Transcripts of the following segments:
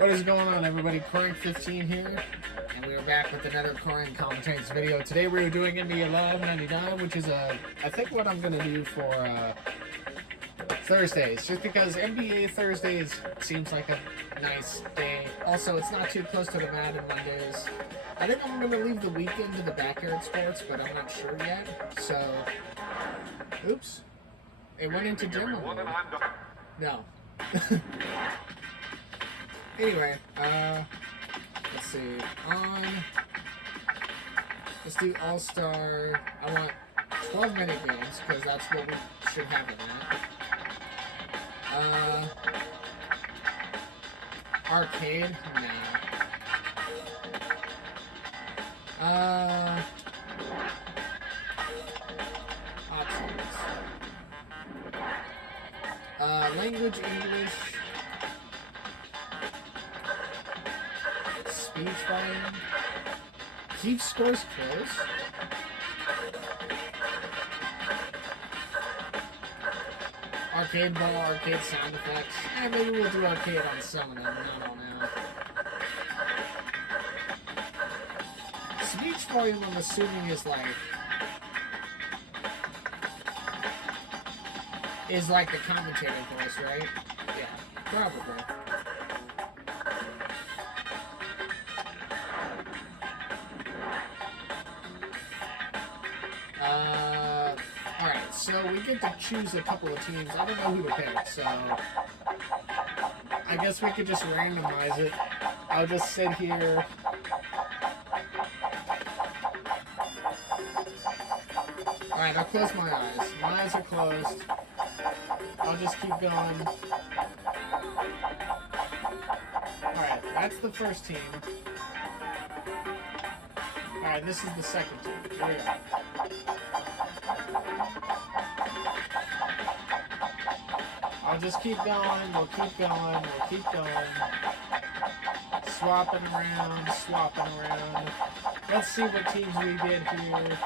What is going on, everybody? Corang 15 here, and we are back with another Corang Commentates video. Today we are doing NBA Live 99, which is I think what I'm gonna do for Thursdays, just because NBA Thursdays seems like a nice day. Also, it's not too close to the Madden Mondays. I think I'm gonna leave the weekend to the backyard sports, but I'm not sure yet. So, oops, it went into general mode. No. Anyway, let's see, let's do All-Star. I want 12 minute games, because that's what we should have it at. Arcade? Nah. Options. Language, English. Speech volume. Keep scores close. Arcade ball, arcade sound effects. Maybe we'll do arcade on some of them, not all now. Speech volume, I'm assuming, is like the commentator voice, right? Yeah, probably. Alright, so we get to choose a couple of teams. I don't know who to pick, so I guess we could just randomize it. I'll just sit here. Alright, I'll close my eyes. My eyes are closed. I'll just keep going. Alright, that's the first team. Alright, this is the second team. Here we go. I'll just keep going, we'll keep going, we'll keep going. Swapping around, swapping around. Let's see what teams we get here.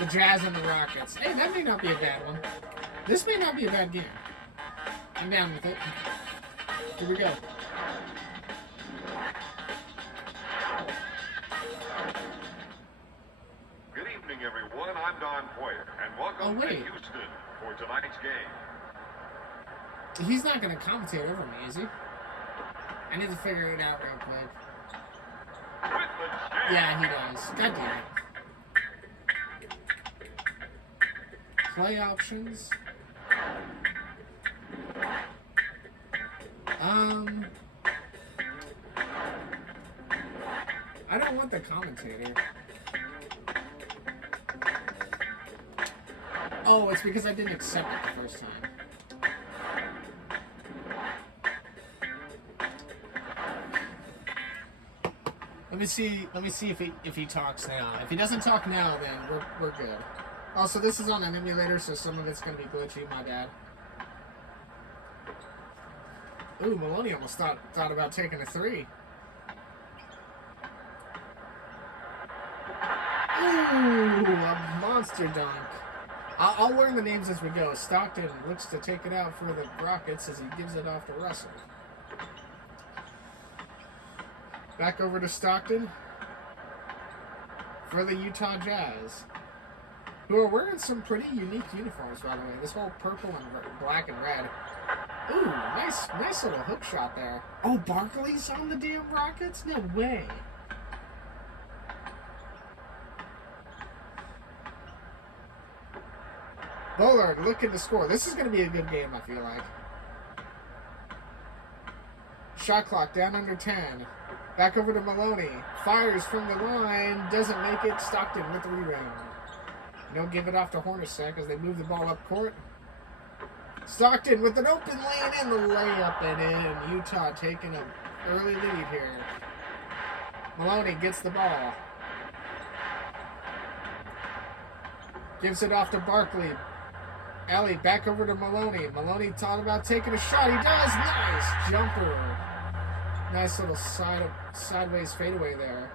The Jazz and the Rockets. Hey, that may not be a bad one. This may not be a bad game. I'm down with it. Here we go. Good evening, everyone. I'm Don Poyer, and welcome to Houston for tonight's game. He's not going to commentate over me, is he? I need to figure it out real quick. Yeah, he does. God damn it. Play options. I don't want the commentator. Oh, it's because I didn't accept it the first time. Let me see if he talks now. If he doesn't talk now, then we're good. Also, this is on an emulator, so some of it's gonna be glitchy. My bad. Ooh, Maloney almost thought about taking a three. Ooh, a monster dunk. I'll learn the names as we go. Stockton looks to take it out for the Rockets as he gives it off to Russell. Back over to Stockton for the Utah Jazz, who are wearing some pretty unique uniforms, by the way. This whole purple and black and red. Ooh, nice little hook shot there. Oh, Barkley's on the damn Rockets? No way. Bullard looking to score. This is going to be a good game, I feel like. Shot clock down under 10. Back over to Maloney. Fires from the line. Doesn't make it. Stockton with the rebound. Don't give it off to Hornacek as they move the ball up court. Stockton with an open lane and the layup and in. Utah taking an early lead here. Maloney gets the ball. Gives it off to Barkley. Ellie back over to Maloney. Maloney thought about taking a shot. He does. Nice jumper. Nice little sideways fadeaway there.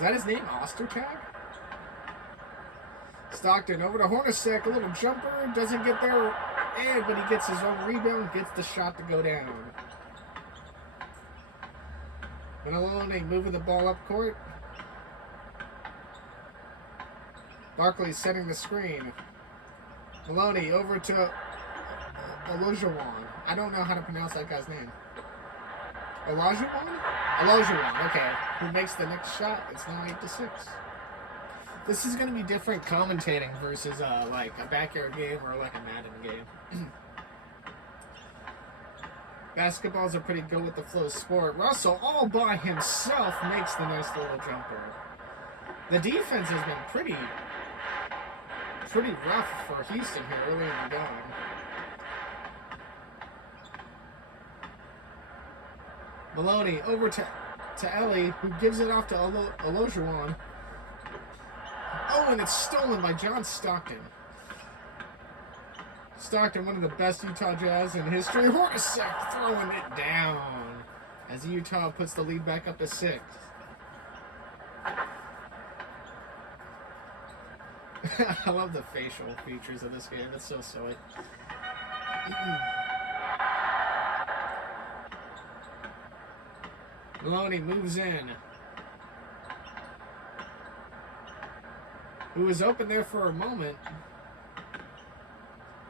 Is that his name? Ostertag? Stockton over to Hornacek. A little jumper. Doesn't get there. But he gets his own rebound. Gets the shot to go down. Maloney moving the ball up court. Barkley setting the screen. Maloney over to Olajuwon. I don't know how to pronounce that guy's name. Olajuwon? Olajuwon, okay. Who makes the next shot? It's now 8-6. This is going to be different commentating versus like a backyard game or like a Madden game. Basketball's a pretty good with the flow sport. Russell, all by himself, makes the nice little jumper. The defense has been pretty rough for Houston here early in the game. Maloney over to Ellie, who gives it off to Olajuwon. Oh, and it's stolen by John Stockton. Stockton, one of the best Utah Jazz in history. Hornacek throwing it down as Utah puts the lead back up to 6. I love the facial features of this game. It's so silly. Maloney moves in. Who was open there for a moment.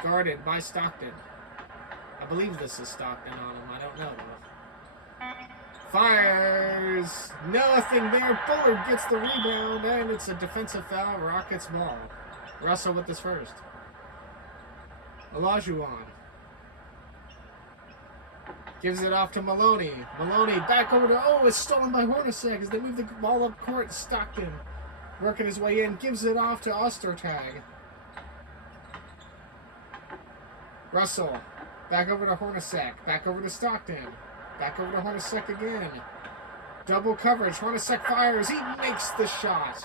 Guarded by Stockton. I believe this is Stockton on him. I don't know though. Fires. Nothing there. Bullard gets the rebound, and it's a defensive foul. Rockets ball. Russell with this first. Olajuwon. Gives it off to Maloney. Maloney back over to... Oh, it's stolen by Hornacek as they move the ball up court. Stockton working his way in. Gives it off to Ostertag. Russell. Back over to Hornacek. Back over to Stockton. Back over to Hornacek again. Double coverage. Hornacek fires. He makes the shot.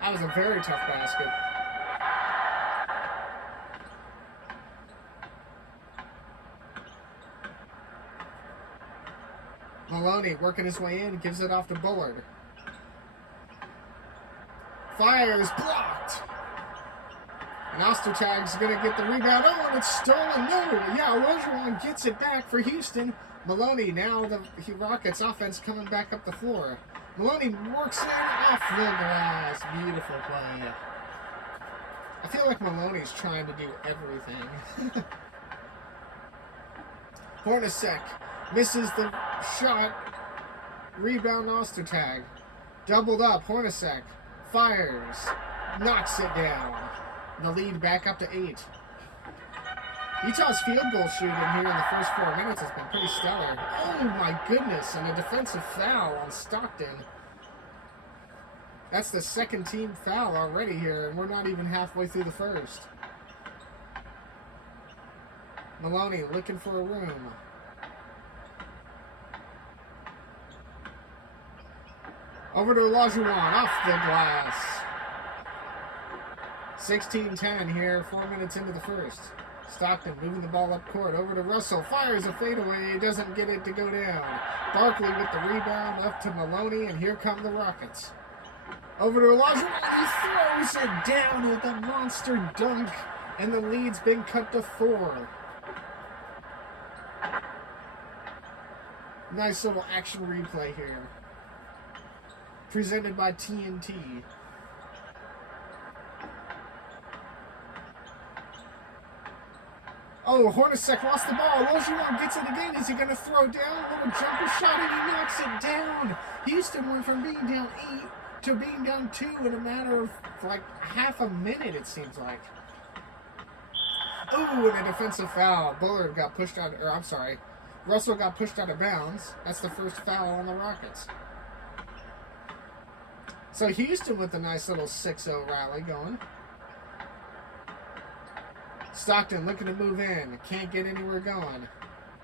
That was a very tough basket. Maloney working his way in, gives it off to Bullard. Fires, blocked. And Ostertag's going to get the rebound. Oh, and it's stolen. No, yeah, Olajuwon gets it back for Houston. Maloney, now the Rockets offense coming back up the floor. Maloney works in off the glass. Beautiful play. I feel like Maloney's trying to do everything. Hornacek misses the shot. Rebound Ostertag. Doubled up. Hornacek fires. Knocks it down. The lead back up to 8. Utah's field goal shooting here in the first 4 minutes has been pretty stellar. Oh my goodness, and a defensive foul on Stockton. That's the second team foul already here, and we're not even halfway through the first. Maloney looking for a room. Over to Olajuwon, off the glass. 16-10 here, 4 minutes into the first. Stockton moving the ball up court. Over to Russell. Fires a fadeaway. Doesn't get it to go down. Barkley with the rebound up to Maloney, and here come the Rockets. Over to Olajuwon. He throws it down with a monster dunk, and the lead's been cut to 4. Nice little action replay here. Presented by TNT. Oh, Hornacek lost the ball. Olajuwon gets it again. Is he going to throw down? A little jumper shot, and he knocks it down. Houston went from being down 8 to being down 2 in a matter of like half a minute, it seems like. Ooh, and a defensive foul. Bullard got pushed out, or I'm sorry, Russell got pushed out of bounds. That's the first foul on the Rockets. So Houston with a nice little 6-0 rally going. Stockton looking to move in. Can't get anywhere going.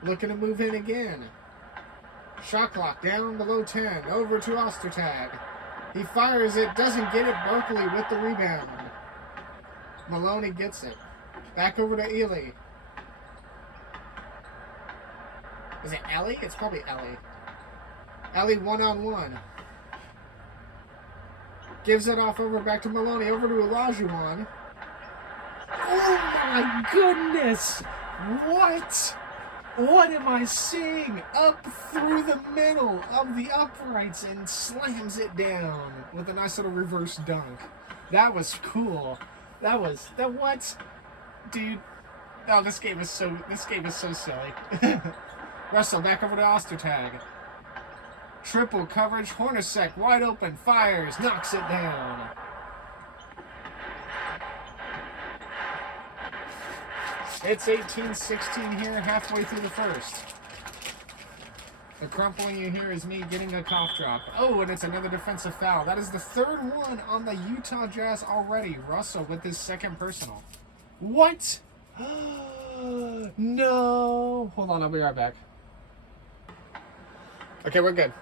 Looking to move in again. Shot clock down below 10. Over to Ostertag. He fires it. Doesn't get it. Barkley with the rebound. Maloney gets it. Back over to Ely. Is it Ellie? It's probably Ellie. Ellie 1-on-1. Gives it off over back to Maloney. Over to Olajuwon. Oh my goodness! What? What am I seeing? Up through the middle of the uprights and slams it down with a nice little reverse dunk. That was cool. What? Dude. Oh, this game is so silly. Russell back over to Ostertag. Triple coverage. Hornacek wide open. Fires. Knocks it down. It's 18-16 here, halfway through the first. The crumpling you hear is me getting a cough drop. Oh, and it's another defensive foul. That is the third one on the Utah Jazz already. Russell with his second personal. What? No. Hold on, I'll be right back. Okay, we're good.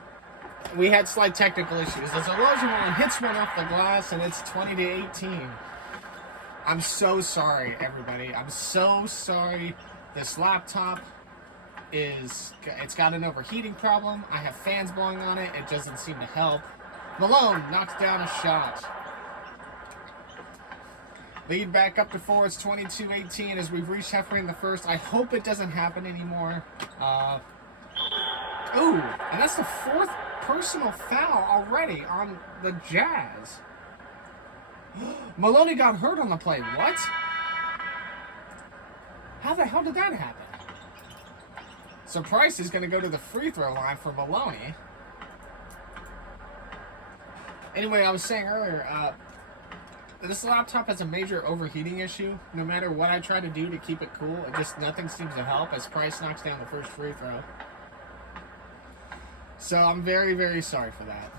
We had slight technical issues. As Olajuwon hits one off the glass, and it's 20-18. I'm so sorry, everybody. I'm so sorry. This laptop it's got an overheating problem. I have fans blowing on it. It doesn't seem to help. Malone knocks down a shot. Lead back up to 4. It's 22-18 as we've reached halfway in the first. I hope it doesn't happen anymore. Ooh, and that's the fourth personal foul already on the Jazz. Maloney got hurt on the play. What? How the hell did that happen? So Price is going to go to the free throw line for Maloney. Anyway, I was saying earlier, this laptop has a major overheating issue. No matter what I try to do to keep it cool, nothing seems to help as Price knocks down the first free throw. So I'm very, very sorry for that.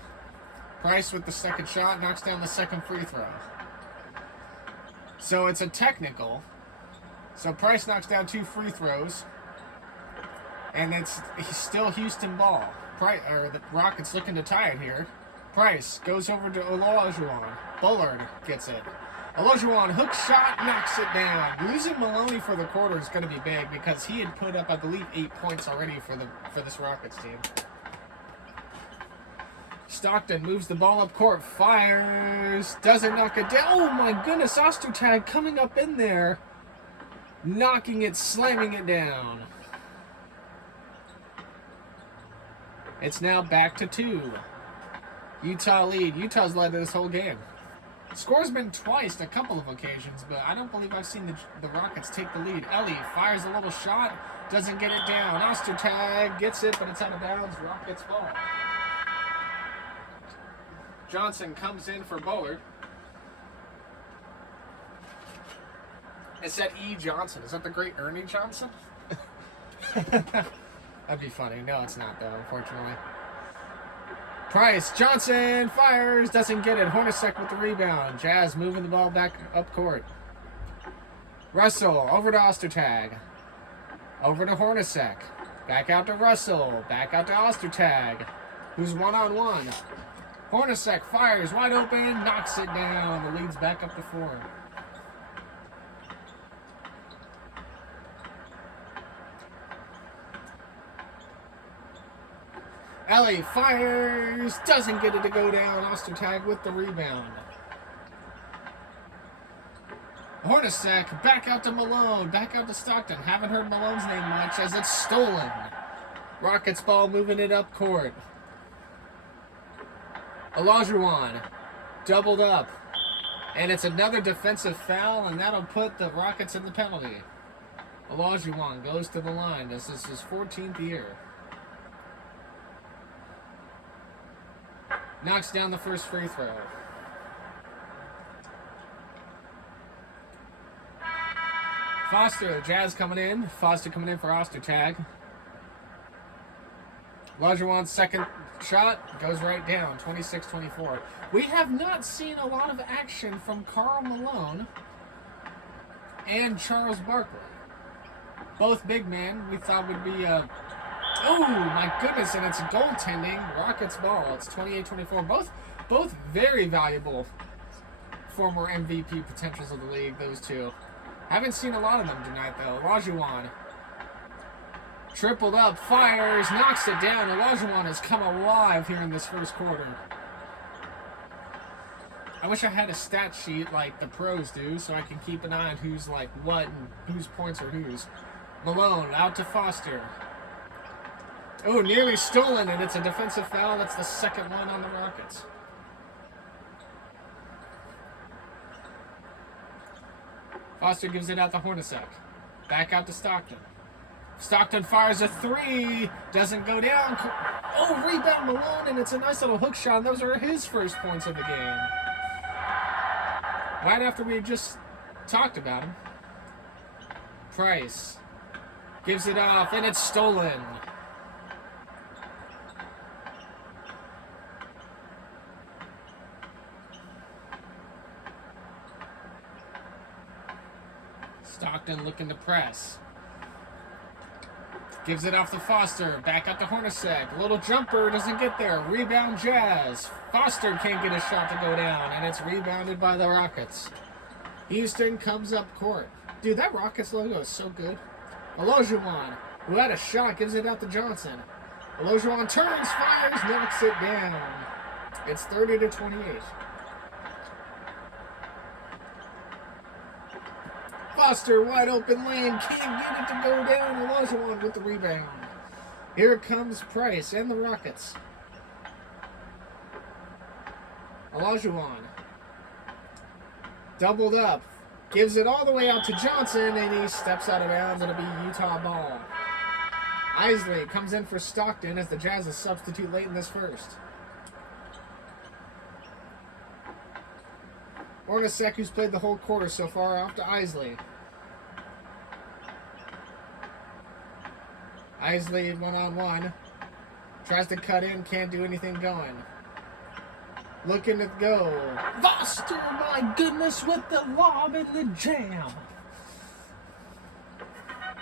Price with the second shot knocks down the second free throw. So it's a technical. So Price knocks down 2 free throws. And he's still Houston ball. The Rockets looking to tie it here. Price goes over to Olajuwon. Bullard gets it. Olajuwon hook shot, knocks it down. Losing Maloney for the quarter is going to be big because he had put up, I believe, 8 points already for this Rockets team. Stockton moves the ball up court, fires, doesn't knock it down. Oh my goodness, Ostertag coming up in there, knocking it, slamming it down. It's now back to 2. Utah lead. Utah's led this whole game. Score's been twice, a couple of occasions, but I don't believe I've seen the Rockets take the lead. Ellie fires a little shot, doesn't get it down. Ostertag gets it, but it's out of bounds. Rockets ball. Johnson comes in for Bullard. It said E. Johnson. Is that the great Ernie Johnson? That'd be funny. No, it's not, though, unfortunately. Price, Johnson, fires, doesn't get it. Hornacek with the rebound. Jazz moving the ball back up court. Russell, over to Ostertag. Over to Hornacek. Back out to Russell. Back out to Ostertag, who's one-on-one. Hornacek fires, wide open, knocks it down. The lead's back up to 4. Ellie fires, doesn't get it to go down. Ostertag with the rebound. Hornacek back out to Malone, back out to Stockton. Haven't heard Malone's name much as it's stolen. Rockets ball moving it up court. Olajuwon doubled up. And it's another defensive foul, and that'll put the Rockets in the penalty. Olajuwon goes to the line. This is his 14th year. Knocks down the first free throw. Foster, Jazz coming in. Foster coming in for Ostertag. Olajuwon's second shot goes right down, 26-24. We have not seen a lot of action from Karl Malone and Charles Barkley. Both big men we thought would be oh my goodness, and it's goaltending. Rockets ball. It's 28-24. Both very valuable former MVP potentials of the league, those two. Haven't seen a lot of them tonight though. Olajuwon tripled up, fires, knocks it down. Olajuwon has come alive here in this first quarter. I wish I had a stat sheet like the pros do, so I can keep an eye on who's like what and whose points are whose. Malone out to Foster. Oh, nearly stolen, and it's a defensive foul. That's the second one on the Rockets. Foster gives it out to Hornacek. Back out to Stockton. Stockton fires a three. Doesn't go down. Oh, rebound Malone, and it's a nice little hook shot. Those are his first points of the game. Right after we just talked about him. Price gives it off, and it's stolen. Stockton looking to press. Gives it off to Foster. Back up to Hornacek. Little jumper doesn't get there. Rebound Jazz. Foster can't get a shot to go down, and it's rebounded by the Rockets. Houston comes up court. Dude, that Rockets logo is so good. Olajuwon, who had a shot, gives it out to Johnson. Olajuwon turns, fires, knocks it down. It's 30-28. Foster, wide open lane, can't get it to go down. Olajuwon with the rebound. Here comes Price and the Rockets. Olajuwon, doubled up, gives it all the way out to Johnson, and he steps out of bounds. It'll be Utah ball. Isley comes in for Stockton as the Jazz is substitute late in this first. Hornacek, who's played the whole quarter so far, off to Isley. Isley one-on-one. Tries to cut in, can't do anything going. Looking to go. Foster, my goodness, with the lob and the jam.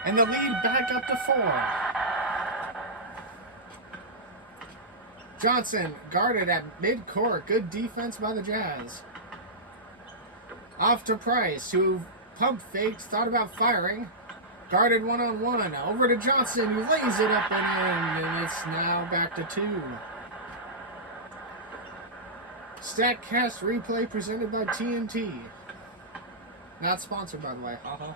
And the lead back up to 4. Johnson guarded at mid-court. Good defense by the Jazz. Off to Price, who pump fakes, thought about firing. Guarded one-on-one. Over to Johnson, who lays it up and in, and it's now back to 2. StatCast replay presented by TNT. Not sponsored, by the way. Haha.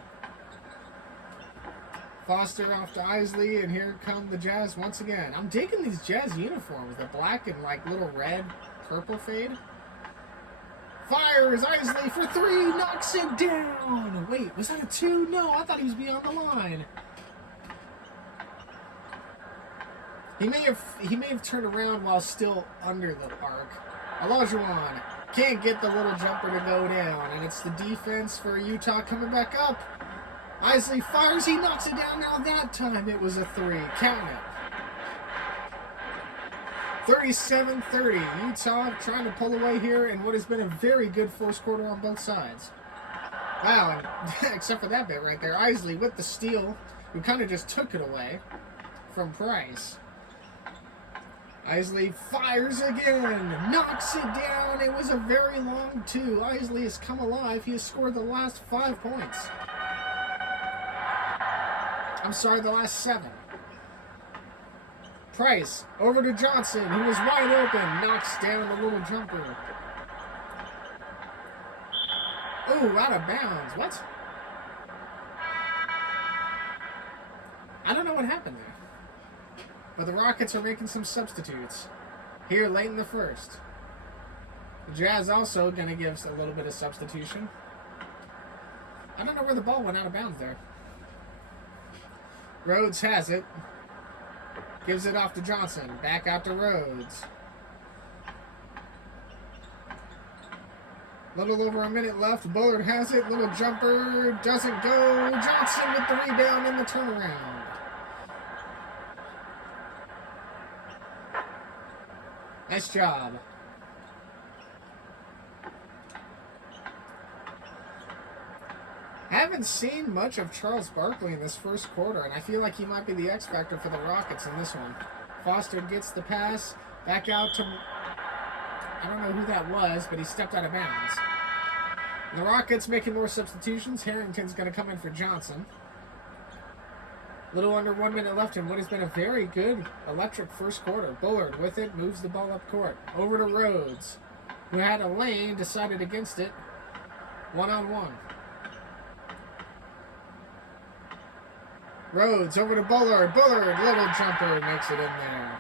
Foster off to Isley, and here come the Jazz once again. I'm digging these Jazz uniforms. The black and like little red, purple fade. Fires Isley for 3, knocks it down. Wait, was that a 2? No, I thought he was beyond the line. He may have turned around while still under the arc. Olajuwon can't get the little jumper to go down, and it's the defense for Utah coming back up. Isley fires, he knocks it down. Now that time it was a 3. Count it. 37-30. Utah trying to pull away here in what has been a very good first quarter on both sides. Wow, and except for that bit right there. Isley with the steal, who kind of just took it away from Price. Isley fires again, knocks it down. It was a very long 2. Isley has come alive. He has scored the last 5 points. I'm sorry, the last 7. Price over to Johnson, who was wide open, knocks down the little jumper. Ooh, out of bounds. What? I don't know what happened there. But the Rockets are making some substitutes here late in the first. The Jazz also going to give a little bit of substitution. I don't know where the ball went out of bounds there. Rhodes has it. Gives it off to Johnson. Back out to Rhodes. Little over a minute left. Bullard has it. Little jumper. Doesn't go. Johnson with the rebound and the turnaround. Nice job. Haven't seen much of Charles Barkley in this first quarter, and I feel like he might be the X factor for the Rockets in this one. Foster gets the pass, back out to, I don't know who that was, but he stepped out of bounds. The Rockets making more substitutions. Harrington's going to come in for Johnson. Little under 1 minute left in what has been a very good, electric first quarter. Bullard with it, moves the ball up court. Over to Rhodes. who had a lane, decided against it. 1-on-1. Rhodes over to Bullard. Bullard, little jumper, makes it in there.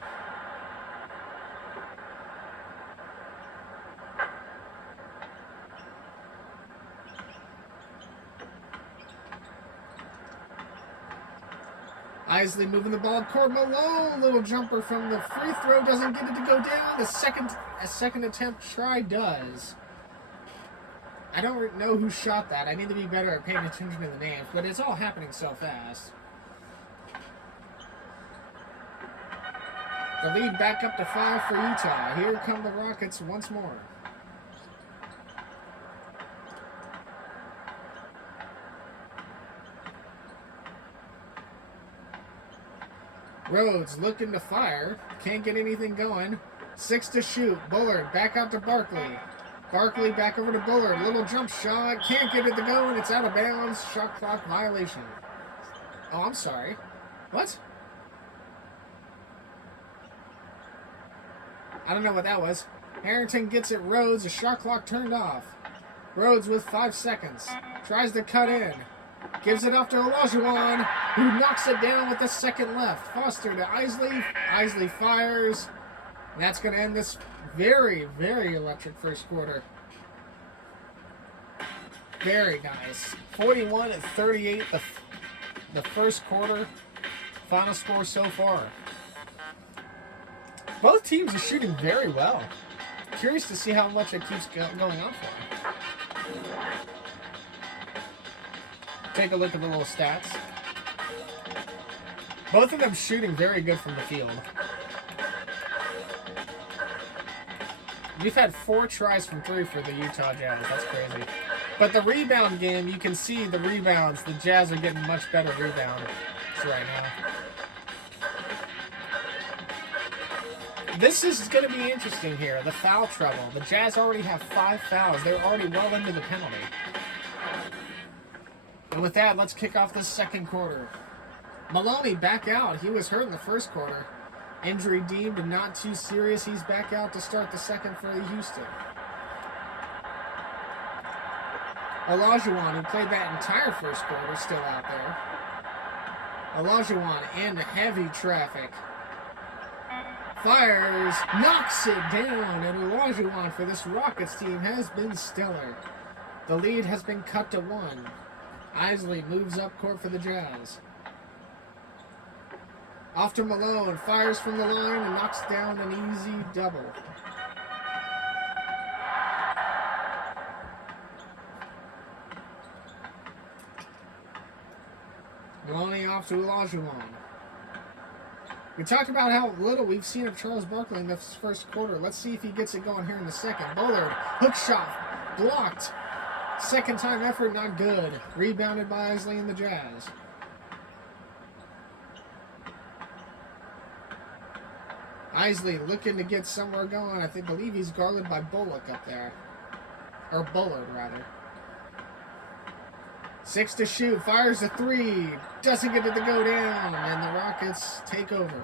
Isley moving the ball. Court Malone, little jumper from the free throw, doesn't get it to go down. The second attempt try does. I don't know who shot that. I need to be better at paying attention to the names, but it's all happening so fast. The lead back up to 5 for Utah. Here come the Rockets once more. Rhodes looking to fire. Can't get anything going. 6 to shoot. Bullard back out to Barkley. Barkley back over to Bullard. Little jump shot. Can't get it to go, and it's out of bounds. Shot clock violation. Oh, I'm sorry. What? I don't know what that was. Harrington gets it. Rhodes. The shot clock turned off. Rhodes with 5 seconds. Tries to cut in. Gives it off to Olajuwon, who knocks it down with a second left. Foster to Isley. Isley fires. And that's going to end this very, very electric first quarter. Very nice. 41-38, the first quarter. Final score so far. Both teams are shooting very well. Curious to see how much it keeps going on for. Take a look at the little stats. Both of them shooting very good from the field. We've had 4 tries from 3 for the Utah Jazz. That's crazy. But the rebound game, you can see the rebounds. The Jazz are getting much better rebounds right now. This is going to be interesting here. The foul trouble. The Jazz already have 5 fouls. They're already well into the penalty. And with that, let's kick off the second quarter. Maloney back out. He was hurt in the first quarter. Injury deemed not too serious. He's back out to start the second for Houston. Olajuwon, who played that entire first quarter, still out there. Olajuwon in heavy traffic. Fires, knocks it down, and Olajuwon for this Rockets team has been stellar. The lead has been cut to 1. Isley moves up court for the Jazz. Off to Malone, fires from the line and knocks down an easy double. Maloney off to Olajuwon. We talked about how little we've seen of Charles Barkley in this first quarter. Let's see if he gets it going here in the second. Bullard, hook shot, blocked. Second time effort, not good. Rebounded by Isley and the Jazz. Isley looking to get somewhere going. I believe he's guarded by Bullock up there. Or Bullard, rather. 6 to shoot. Fires a 3. Doesn't get it to go down. And the Rockets take over.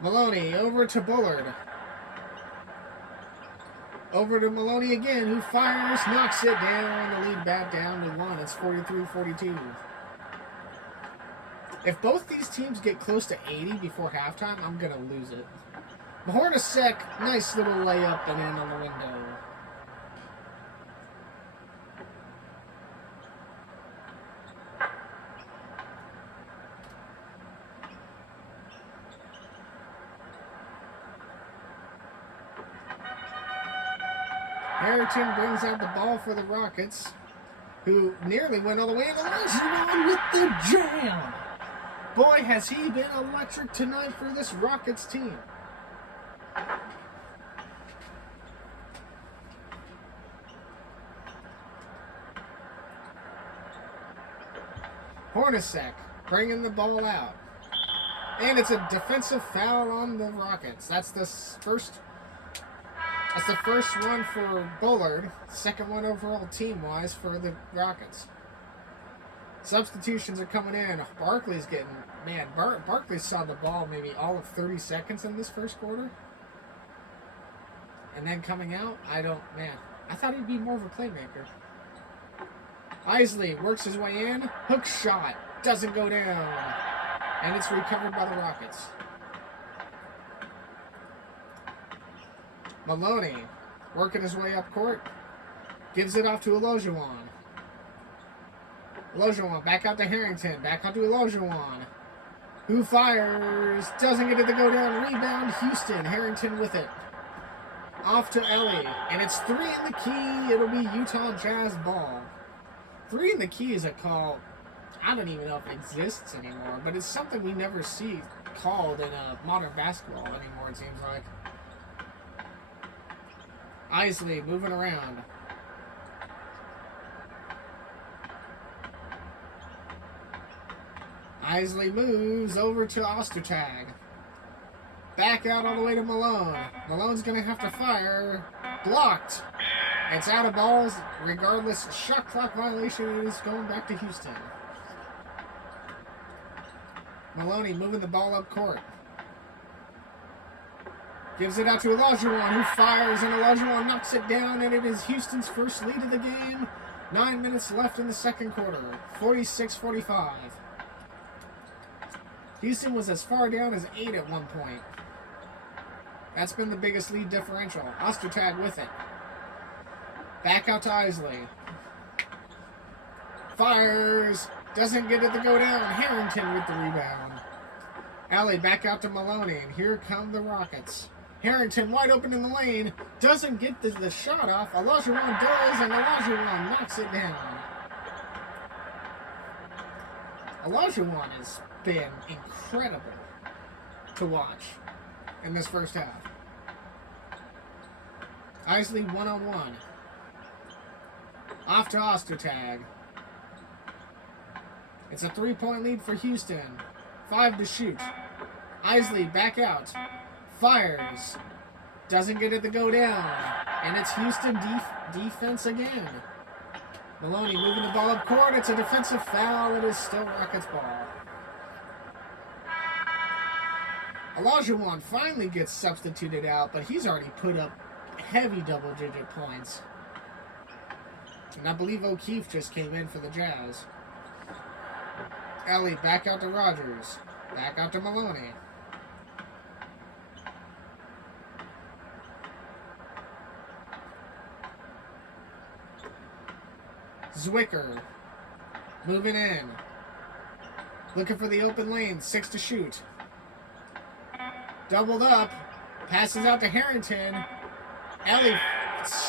Maloney over to Bullard. Over to Maloney again, who fires, knocks it down. The lead back down to 1. It's 43-42. If both these teams get close to 80 before halftime, I'm going to lose it. Hornacek, nice little layup and in on the window. Harrington brings out the ball for the Rockets, who nearly went all the way in the line with the jam. Boy, has he been electric tonight for this Rockets team. Hornacek bringing the ball out. And it's a defensive foul on the Rockets. That's the first one for Bullard. Second one overall team-wise for the Rockets. Substitutions are coming in. Barkley's getting... Man, Barkley saw the ball maybe all of 30 seconds in this first quarter. And then coming out, Man, I thought he'd be more of a playmaker. Isley works his way in. Hook shot. Doesn't go down. And it's recovered by the Rockets. Maloney working his way up court. Gives it off to Olajuwon. Olajuwon back out to Harrington. Back out to Olajuwon. Who fires? Doesn't get it to go down. Rebound Houston. Harrington with it. Off to Ellie. And it's 3 in the key. It'll be Utah Jazz ball. 3 in the key is a call I don't even know if it exists anymore, but it's something we never see called in modern basketball anymore, it seems like. Isley moving around. Isley moves over to Ostertag. Back out all the way to Malone. Malone's going to have to fire. Blocked. It's out of balls. Regardless, shot clock violation is going back to Houston. Maloney moving the ball up court. Gives it out to Olajuwon, who fires, and Olajuwon knocks it down, and it is Houston's first lead of the game. 9 minutes left in the second quarter. 46-45. Houston was as far down as 8 at one point. That's been the biggest lead differential. Ostertag with it. Back out to Isley. Fires. Doesn't get it to go down. Harrington with the rebound. Alley back out to Maloney, and here come the Rockets. Harrington wide open in the lane. Doesn't get the shot off. Olajuwon does, and Olajuwon knocks it down. Olajuwon has been incredible to watch in this first half. Isley one-on-one. Off to Ostertag. It's a 3-point lead for Houston. 5 to shoot. Isley back out. Fires. Doesn't get it to go down. And it's Houston defense again. Maloney moving the ball up court. It's a defensive foul. It is still Rockets ball. Olajuwon finally gets substituted out, but he's already put up heavy double-digit points. And I believe O'Keefe just came in for the Jazz. Ellie back out to Rogers. Back out to Maloney. Zwicker moving in. Looking for the open lane. 6 to shoot. Doubled up. Passes out to Harrington. Ellie,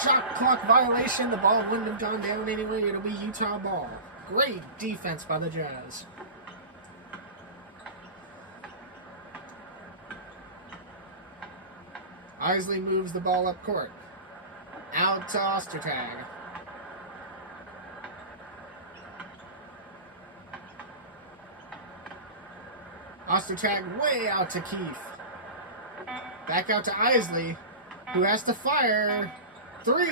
shot clock violation. The ball wouldn't have gone down anyway. It'll be Utah ball. Great defense by the Jazz. Isley moves the ball up court. Out to Ostertag. Ostertag way out to Keefe. Back out to Isley, who has to fire. 3!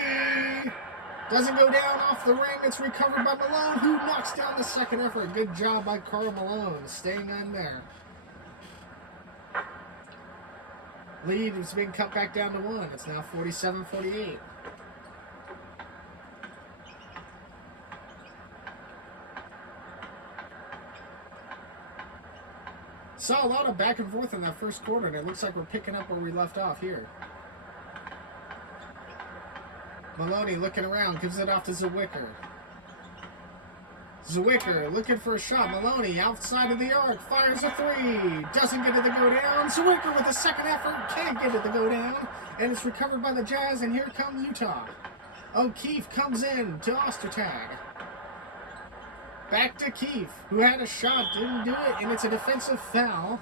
Doesn't go down off the ring. It's recovered by Malone, who knocks down the second effort. Good job by Karl Malone, staying in there. Lead is being cut back down to 1. It's now 47-48. Saw a lot of back and forth in that first quarter, and it looks like we're picking up where we left off here. Maloney looking around, gives it off to Zwicker. Zwicker looking for a shot. Maloney outside of the arc, fires a 3. Doesn't get it to go down. Zwicker with a second effort, can't get it to go down. And it's recovered by the Jazz, and here come Utah. O'Keefe comes in to Ostertag. Back to Keefe, who had a shot, didn't do it, and it's a defensive foul.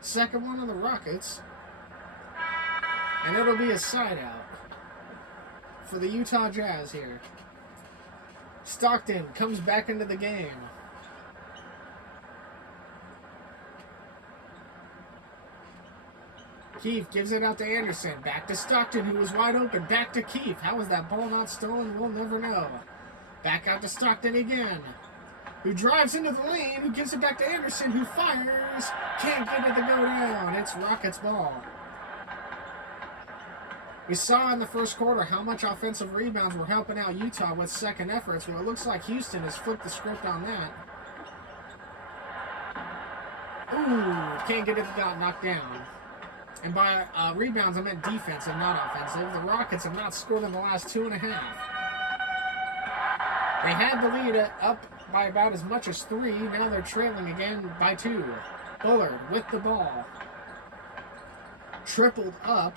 Second one on the Rockets. And it'll be a side out for the Utah Jazz here. Stockton comes back into the game. Keefe gives it out to Anderson. Back to Stockton, who was wide open. Back to Keefe. How was that ball not stolen? We'll never know. Back out to Stockton again. who drives into the lane, who gives it back to Anderson, who fires. Can't get it to go down. It's Rockets' ball. We saw in the first quarter how much offensive rebounds were helping out Utah with second efforts. Well, it looks like Houston has flipped the script on that. Ooh, can't get it knocked down. And by rebounds, I meant defensive, not offensive. The Rockets have not scored in the last 2.5. They had the lead up by about as much as 3. Now they're trailing again by 2. Bullard with the ball. Tripled up.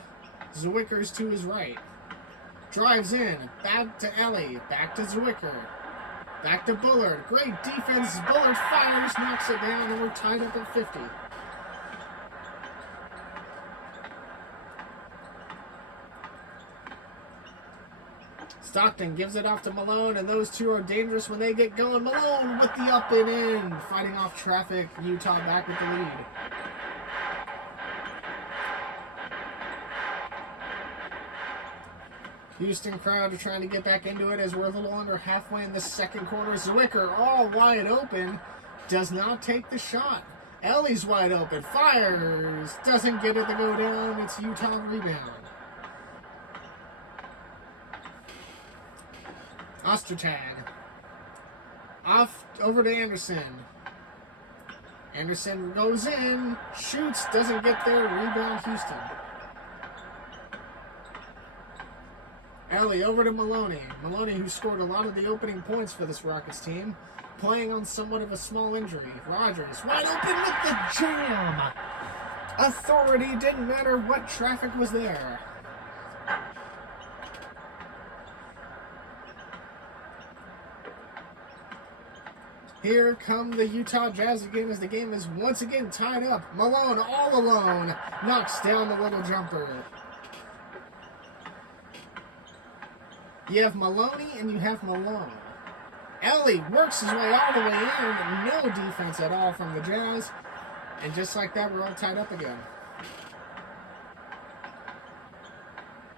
Zwicker's to his right. Drives in. Back to Ellie. Back to Zwicker. Back to Bullard. Great defense. Bullard fires, knocks it down, and we're tied up at 50. Stockton gives it off to Malone, and those two are dangerous when they get going. Malone with the up and in. Fighting off traffic. Utah back with the lead. Houston crowd are trying to get back into it as we're a little under halfway in the second quarter. Zwicker all wide open. Does not take the shot. Ellie's wide open. Fires. Doesn't get it to go down. It's Utah rebound. Ostertag. Off over to Anderson. Anderson goes in. Shoots. Doesn't get there. Rebound Houston. Ellie over to Maloney. Maloney, who scored a lot of the opening points for this Rockets team, playing on somewhat of a small injury. Rogers, wide open with the jam. Authority, didn't matter what traffic was there. Here come the Utah Jazz again as the game is once again tied up. Malone all alone knocks down the little jumper. You have Maloney and you have Malone. Ellie works his way all the way in. No defense at all from the Jazz. And just like that, we're all tied up again.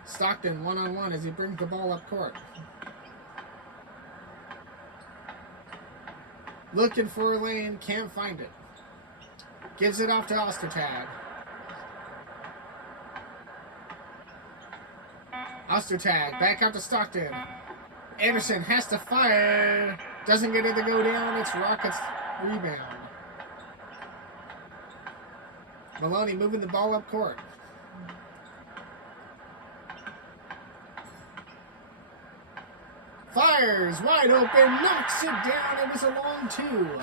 Stockton one-on-one as he brings the ball up court. Looking for a lane, can't find it. Gives it off to Ostertag. Ostertag, back out to Stockton. Anderson has to fire. Doesn't get it to go down. It's Rockets rebound. Maloney moving the ball up court. Fires, wide open, knocks it down. It was a long 2.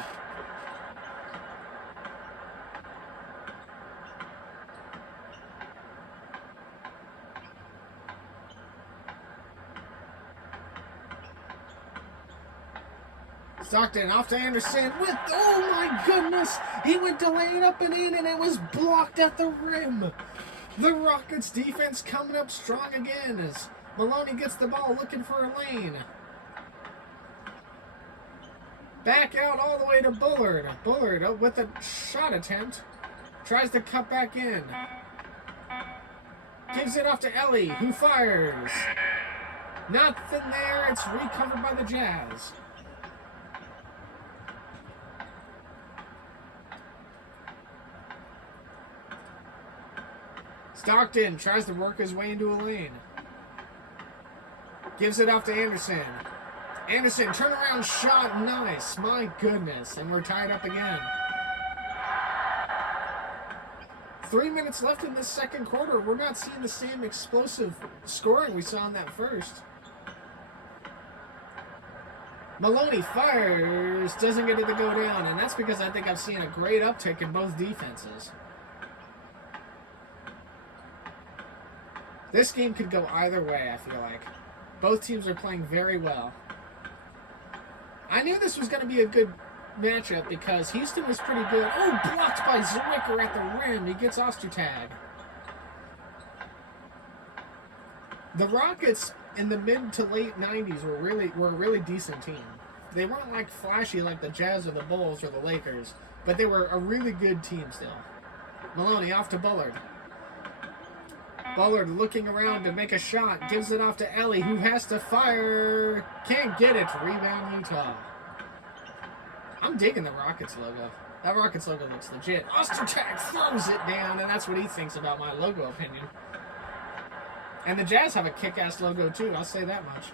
Stockton off to Anderson with, oh my goodness, he went to lay it up and in, and it was blocked at the rim. The Rockets defense coming up strong again as Maloney gets the ball looking for a lane. Back out all the way to Bullard. Bullard with a shot attempt. Tries to cut back in. Gives it off to Ellie, who fires. Nothing there. It's recovered by the Jazz. Stockton tries to work his way into a lane. Gives it off to Anderson. Anderson, turnaround shot, nice. My goodness, and we're tied up again. 3 minutes left in this second quarter. We're not seeing the same explosive scoring we saw in that first. Maloney fires, doesn't get it to go down, and that's because I think I've seen a great uptick in both defenses. This game could go either way, I feel like. Both teams are playing very well. I knew this was going to be a good matchup because Houston was pretty good. Oh, blocked by Zwicker at the rim. He gets Ostertag. The Rockets in the mid to late 90s were a really decent team. They weren't like flashy like the Jazz or the Bulls or the Lakers, but they were a really good team still. Maloney off to Bullard. Bullard looking around to make a shot. Gives it off to Ellie, who has to fire. Can't get it. Rebound Utah. I'm digging the Rockets logo. That Rockets logo looks legit. Ostertag throws it down, and that's what he thinks about my logo opinion. And the Jazz have a kick-ass logo, too. I'll say that much.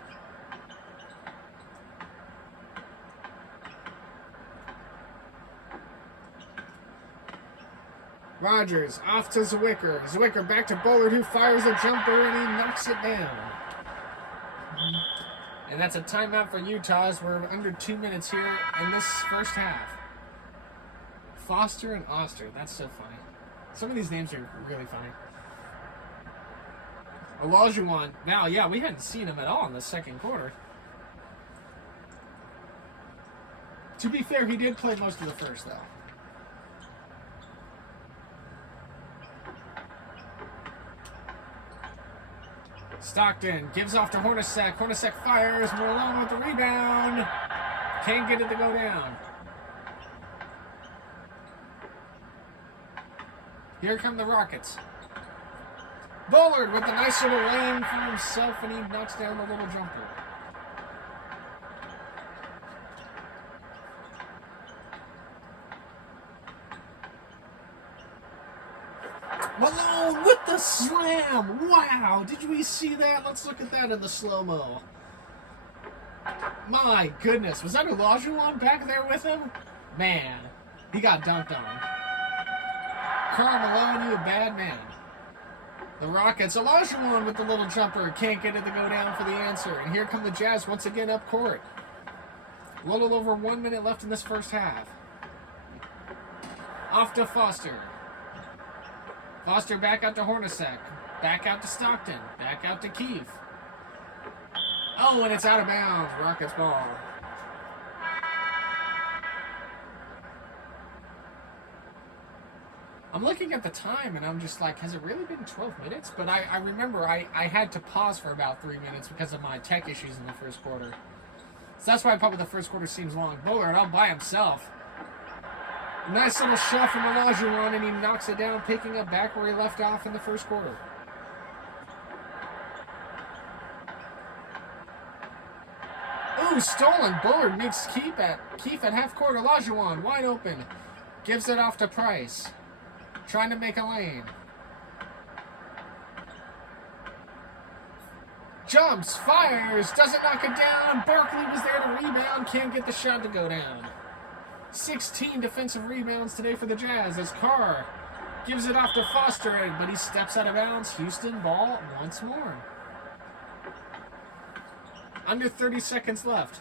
Rogers off to Zwicker. Zwicker back to Bullard, who fires a jumper, and he knocks it down. And that's a timeout for Utah as we're under 2 minutes here in this first half. Foster and Oster. That's so funny. Some of these names are really funny. Olajuwon. Now, yeah, we hadn't seen him at all in the second quarter. To be fair, he did play most of the first, though. Stockton gives off to Hornacek. Hornacek fires. Malone with the rebound. Can't get it to go down. Here come the Rockets. Bullard with a nice little lane for himself, and he knocks down the little jumper. Malone with the slam! Wow! Did we see that? Let's look at that in the slow-mo. My goodness. Was that Olajuwon back there with him? Man. He got dunked on. Karl Malone, you a bad man. The Rockets. Olajuwon with the little jumper. Can't get it to go down for the answer. And here come the Jazz once again up court. A little over 1 minute left in this first half. Off to Foster. Foster back out to Hornacek. Back out to Stockton. Back out to Keefe. Oh, and it's out of bounds. Rockets ball. I'm looking at the time, and I'm just like, has it really been 12 minutes? But I remember I had to pause for about 3 minutes because of my tech issues in the first quarter. So that's why probably the first quarter seems long. Bullard all by himself. Nice little shove from Olajuwon, and he knocks it down, picking up back where he left off in the first quarter. Ooh, stolen. Bullard meets Keefe at half court. Olajuwon wide open. Gives it off to Price. Trying to make a lane. Jumps, fires, doesn't knock it down. Barkley was there to rebound, can't get the shot to go down. 16 defensive rebounds today for the Jazz as Carr gives it off to Foster, but he steps out of bounds. Houston ball once more. Under 30 seconds left.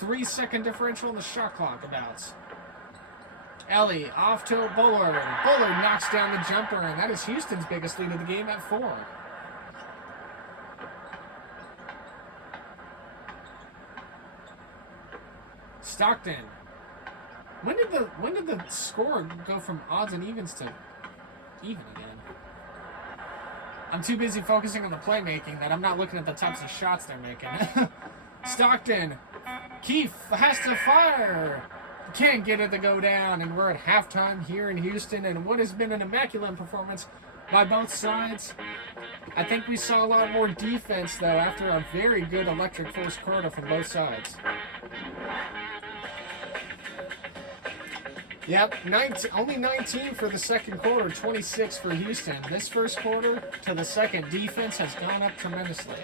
3-second differential in the shot clock abouts. Ellie off to Bullard. Bullard knocks down the jumper, and that is Houston's biggest lead of the game at 4. Stockton. When did the score go from odds and evens to even again? I'm too busy focusing on the playmaking that I'm not looking at the types of shots they're making. Stockton. Keefe has to fire. Can't get it to go down, and we're at halftime here in Houston, and what has been an immaculate performance by both sides. I think we saw a lot more defense, though, after a very good electric first quarter from both sides. Yep, only 19 for the second quarter, 26 for Houston. This first quarter to the second, defense has gone up tremendously.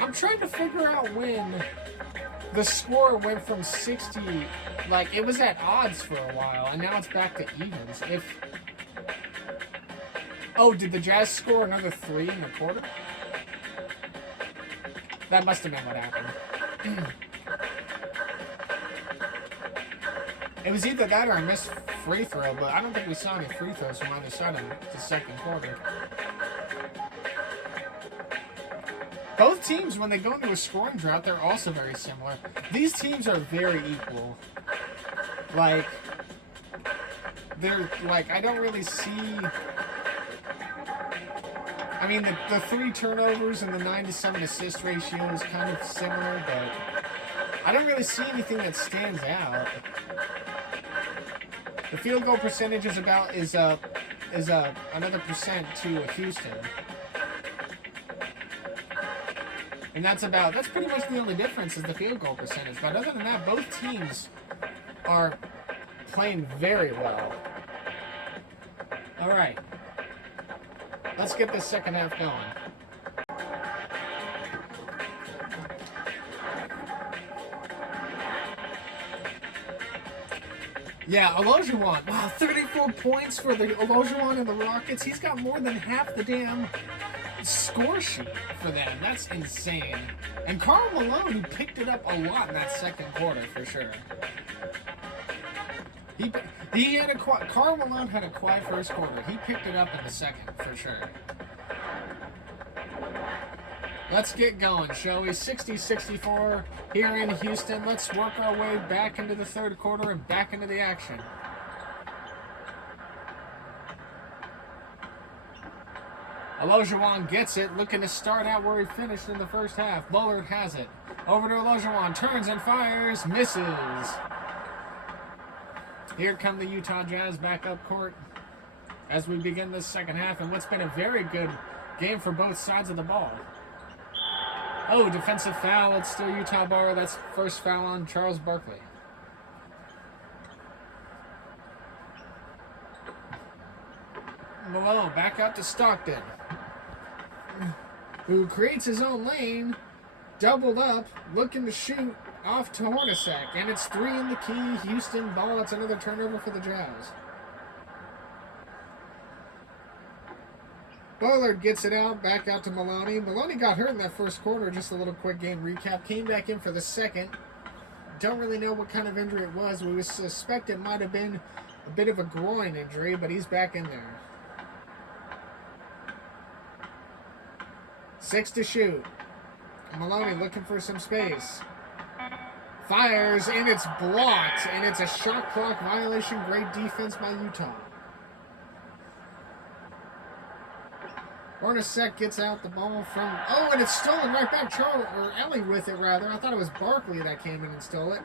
I'm trying to figure out when the score went from 60, like it was at odds for a while, and now it's back to evens. Oh, did the Jazz score another 3 in the quarter? That must have been what happened. It was either that or a missed free throw, but I don't think we saw any free throws from either side in the second quarter. Both teams, when they go into a scoring drought, they're also very similar. These teams are very equal. Like, they're, like, I don't really see... I mean, the 3 turnovers and the 9-to-7 assist ratio is kind of similar, but I don't really see anything that stands out. The field goal percentage is is another percent to Houston. And that's pretty much the only difference is the field goal percentage. But other than that, both teams are playing very well. All right. Let's get this second half going. Yeah, Olajuwon. Wow, 34 points for the Olajuwon and the Rockets. He's got more than half the damn score sheet for them. That's insane. And Karl Malone, who picked it up a lot in that second quarter, for sure. Karl Malone had a quiet first quarter. He picked it up in the second, for sure. Let's get going, shall we? 60-64 here in Houston. Let's work our way back into the third quarter and back into the action. Olajuwon gets it, looking to start out where he finished in the first half. Bullard has it. Over to Olajuwon, turns and fires, misses. Here come the Utah Jazz back up court as we begin this second half in what's been a very good game for both sides of the ball. Oh, defensive foul. It's still Utah ball. That's first foul on Charles Barkley. Malone back out to Stockton, who creates his own lane, doubled up, looking to shoot off to Hornacek, and it's 3 in the key. Houston ball. That's another turnover for the Jazz. Bullard gets it out, back out to Maloney. Maloney got hurt in that first quarter. Just a little quick game recap. Came back in for the second. Don't really know what kind of injury it was. We suspect it might have been a bit of a groin injury, but he's back in there. 6 to shoot. Maloney looking for some space. Fires, and it's blocked, and it's a shot clock violation. Great defense by Utah. Hornacek gets out the ball from... Oh, and it's stolen right back. Ellie with it, rather. I thought it was Barkley that came in and stole it.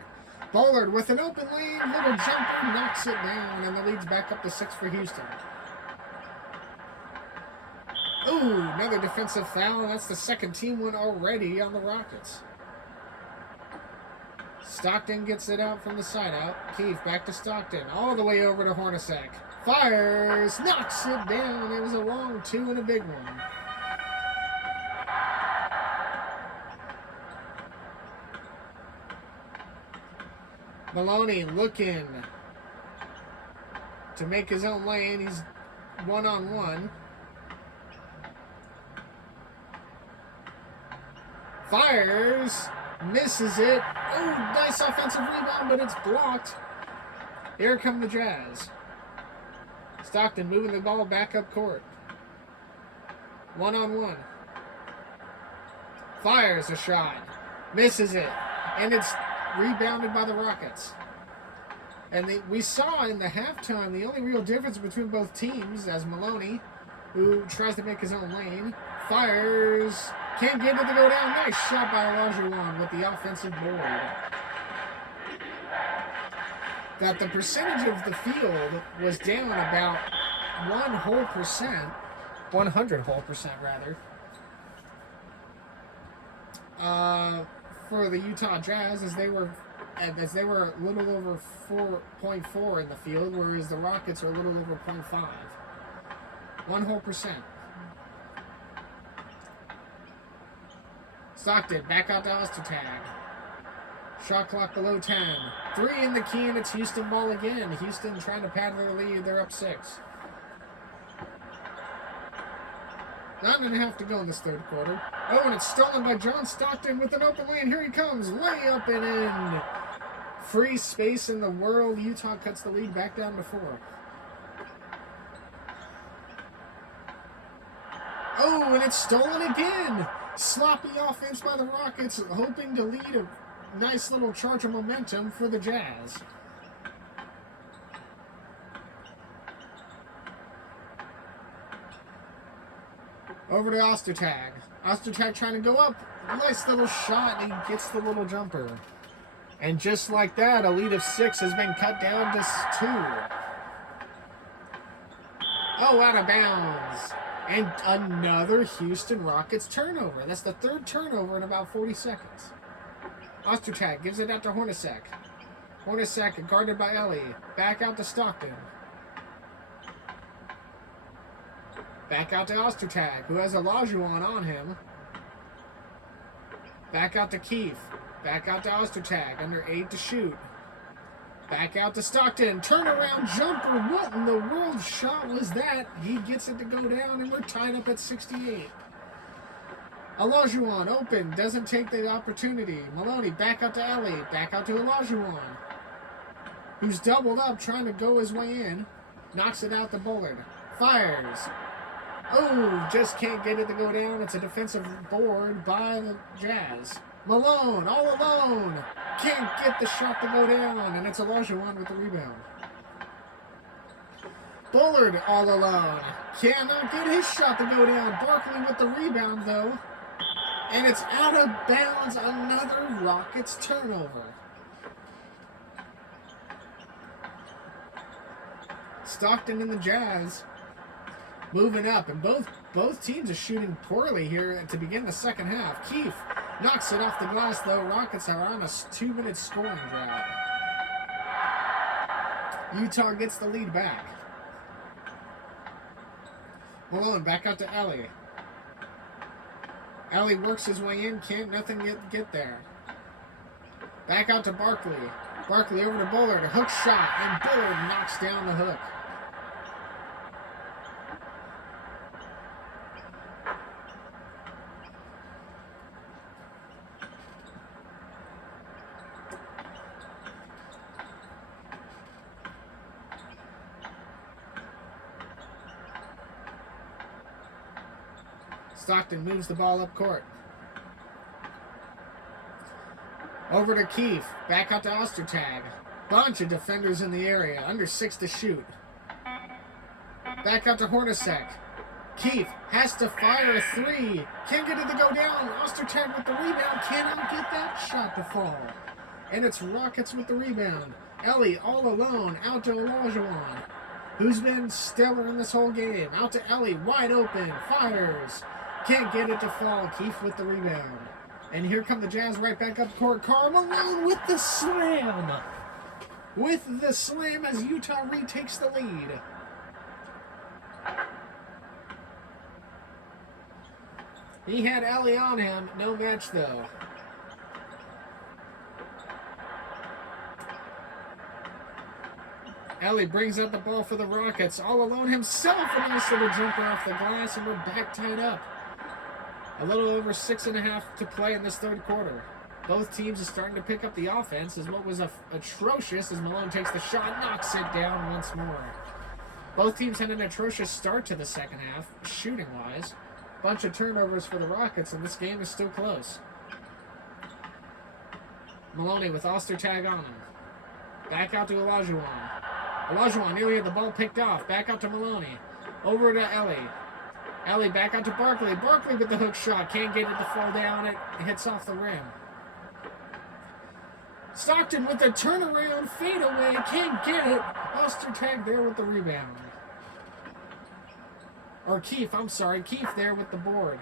Bullard with an open lane. Little jumper. Knocks it down. And the lead's back up to 6 for Houston. Ooh, another defensive foul. That's the second team one already on the Rockets. Stockton gets it out from the side out. Keefe back to Stockton. All the way over to Hornacek. Fires, knocks it down. It was a long 2 and a big one. Maloney looking to make his own lane. He's one-on-one. Fires, misses it. Oh, nice offensive rebound, but it's blocked. Here come the Jazz. Stockton moving the ball back up court. One-on-one. Fires a shot. Misses it. And it's rebounded by the Rockets. And we saw in the halftime the only real difference between both teams as Maloney, who tries to make his own lane, fires, can't get it to go down. Nice shot by Olajuwon with the offensive board. That the percentage of the field was down about 100% rather, for the Utah Jazz as they were a little over 4.4 in the field, whereas the Rockets are a little over 0.5. 100%. Stockton back out to Ostertag. Shot clock below 10. 3 in the key, and it's Houston ball again. Houston trying to pad their lead. They're up 6. 9.5 to go in this third quarter. Oh, and it's stolen by John Stockton with an open lane. Here he comes. Layup and in. Free space in the world. Utah cuts the lead back down to 4. Oh, and it's stolen again. Sloppy offense by the Rockets, hoping to lead a nice little charge of momentum for the Jazz. Over to Ostertag. Ostertag trying to go up. Nice little shot, and he gets the little jumper. And just like that, a lead of 6 has been cut down to 2. Oh, out of bounds. And another Houston Rockets turnover. That's the third turnover in about 40 seconds. Ostertag gives it out to Hornacek. Hornacek guarded by Ellie. Back out to Stockton. Back out to Ostertag, who has Olajuwon on him. Back out to Keefe. Back out to Ostertag, under 8 to shoot. Back out to Stockton. Turnaround jumper. What in the world shot was that? He gets it to go down, and we're tied up at 68. Olajuwon open. Doesn't take the opportunity. Maloney back out to Ellie. Back out to Olajuwon, who's doubled up trying to go his way in. Knocks it out to Bullard. Fires. Oh, just can't get it to go down. It's a defensive board by the Jazz. Malone, all alone. Can't get the shot to go down, and it's Olajuwon with the rebound. Bullard all alone. Cannot get his shot to go down. Barkley with the rebound, though. And it's out of bounds. Another Rockets turnover. Stockton and the Jazz moving up, and both teams are shooting poorly here to begin the second half. Keefe knocks it off the glass, though. Rockets are on a 2-minute scoring drought. Utah gets the lead back. Malone back out to Ellie. Ellie works his way in, nothing get there. Back out to Barkley. Barkley over to Bullard, a hook shot, and Bullard knocks down the hook. Stockton moves the ball up court. Over to Keefe. Back out to Ostertag. Bunch of defenders in the area. Under 6 to shoot. Back out to Hornacek. Keefe has to fire a 3. Can't get it to go down. Ostertag with the rebound. Cannot get that shot to fall. And it's Rockets with the rebound. Ellie all alone. Out to Olajuwon, who's been stellar in this whole game. Out to Ellie. Wide open. Fires. Can't get it to fall. Keefe with the rebound. And here come the Jazz right back up court. Karl Malone with the slam. With the slam as Utah retakes the lead. He had Ellie on him. No match, though. Ellie brings out the ball for the Rockets. All alone himself. A nice little jumper off the glass, and we're back tied up. A little over 6.5 to play in this third quarter. Both teams are starting to pick up the offense as what was atrocious as Malone takes the shot, knocks it down once more. Both teams had an atrocious start to the second half, shooting-wise. Bunch of turnovers for the Rockets, and this game is still close. Maloney with Ostertag on him. Back out to Olajuwon. Olajuwon nearly had the ball picked off. Back out to Maloney. Over to Ellie. Ellie back out to Barkley. Barkley with the hook shot. Can't get it to fall down. It hits off the rim. Stockton with the turnaround fadeaway. Can't get it. Ostertag there with the rebound. Or Keefe, I'm sorry. Keefe there with the board.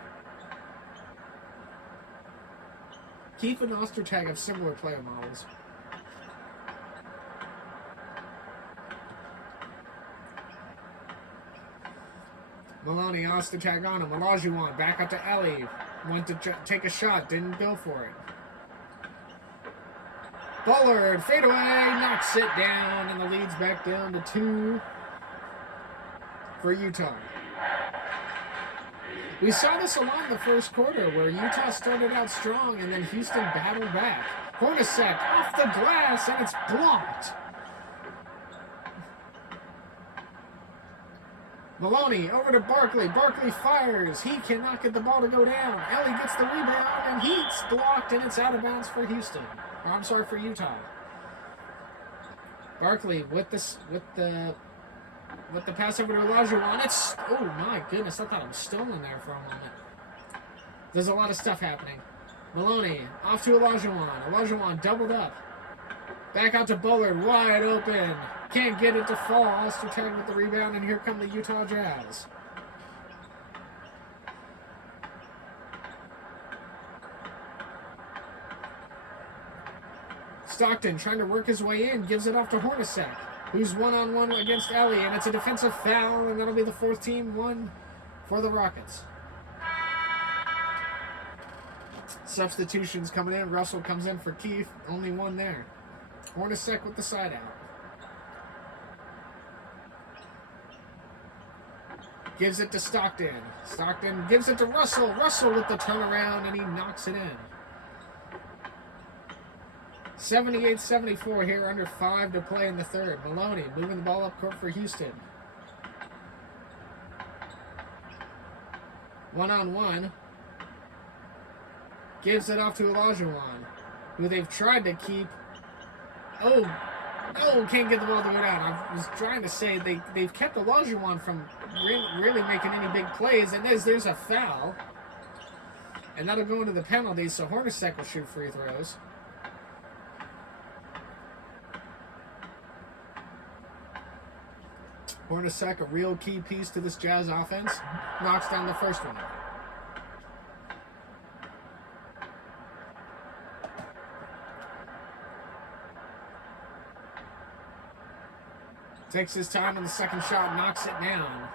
Keefe and Ostertag have similar player models. Maloney, Ostertag on him. Olajuwon back up to Ellie. Went to take a shot, didn't go for it. Bullard, fadeaway, knocks it down, and the lead's back down to 2 for Utah. We saw this a lot in the first quarter, where Utah started out strong, and then Houston battled back. Hornacek off the glass, and it's blocked. Maloney over to Barkley. Barkley fires. He cannot get the ball to go down. Ellie gets the rebound, and he's blocked, and it's out of bounds for Houston. Or, I'm sorry, for Utah. Barkley with the pass over to Olajuwon. It's, oh my goodness, I thought I was stolen there for a moment. There's a lot of stuff happening. Maloney off to Olajuwon. Olajuwon doubled up. Back out to Bullard, wide open. Can't get it to fall. Ostertag with the rebound, and here come the Utah Jazz. Stockton trying to work his way in, gives it off to Hornacek, who's one-on-one against Ellie, and it's a defensive foul, and that'll be the fourth team one for the Rockets. Substitutions coming in. Russell comes in for Keith. Only one there. Hornacek with the side out. Gives it to Stockton. Stockton gives it to Russell. Russell with the turnaround, and he knocks it in. 78-74 here, under 5 to play in the third. Maloney moving the ball up court for Houston. One-on-one. Gives it off to Olajuwon, who they've tried to keep. Oh, can't get the ball to go down. I was trying to say they've kept Olajuwon from really making any big plays, and there's a foul. And that'll go into the penalty, so Hornacek will shoot free throws. Hornacek, a real key piece to this Jazz offense, knocks down the first one. Takes his time on the second shot, knocks it down.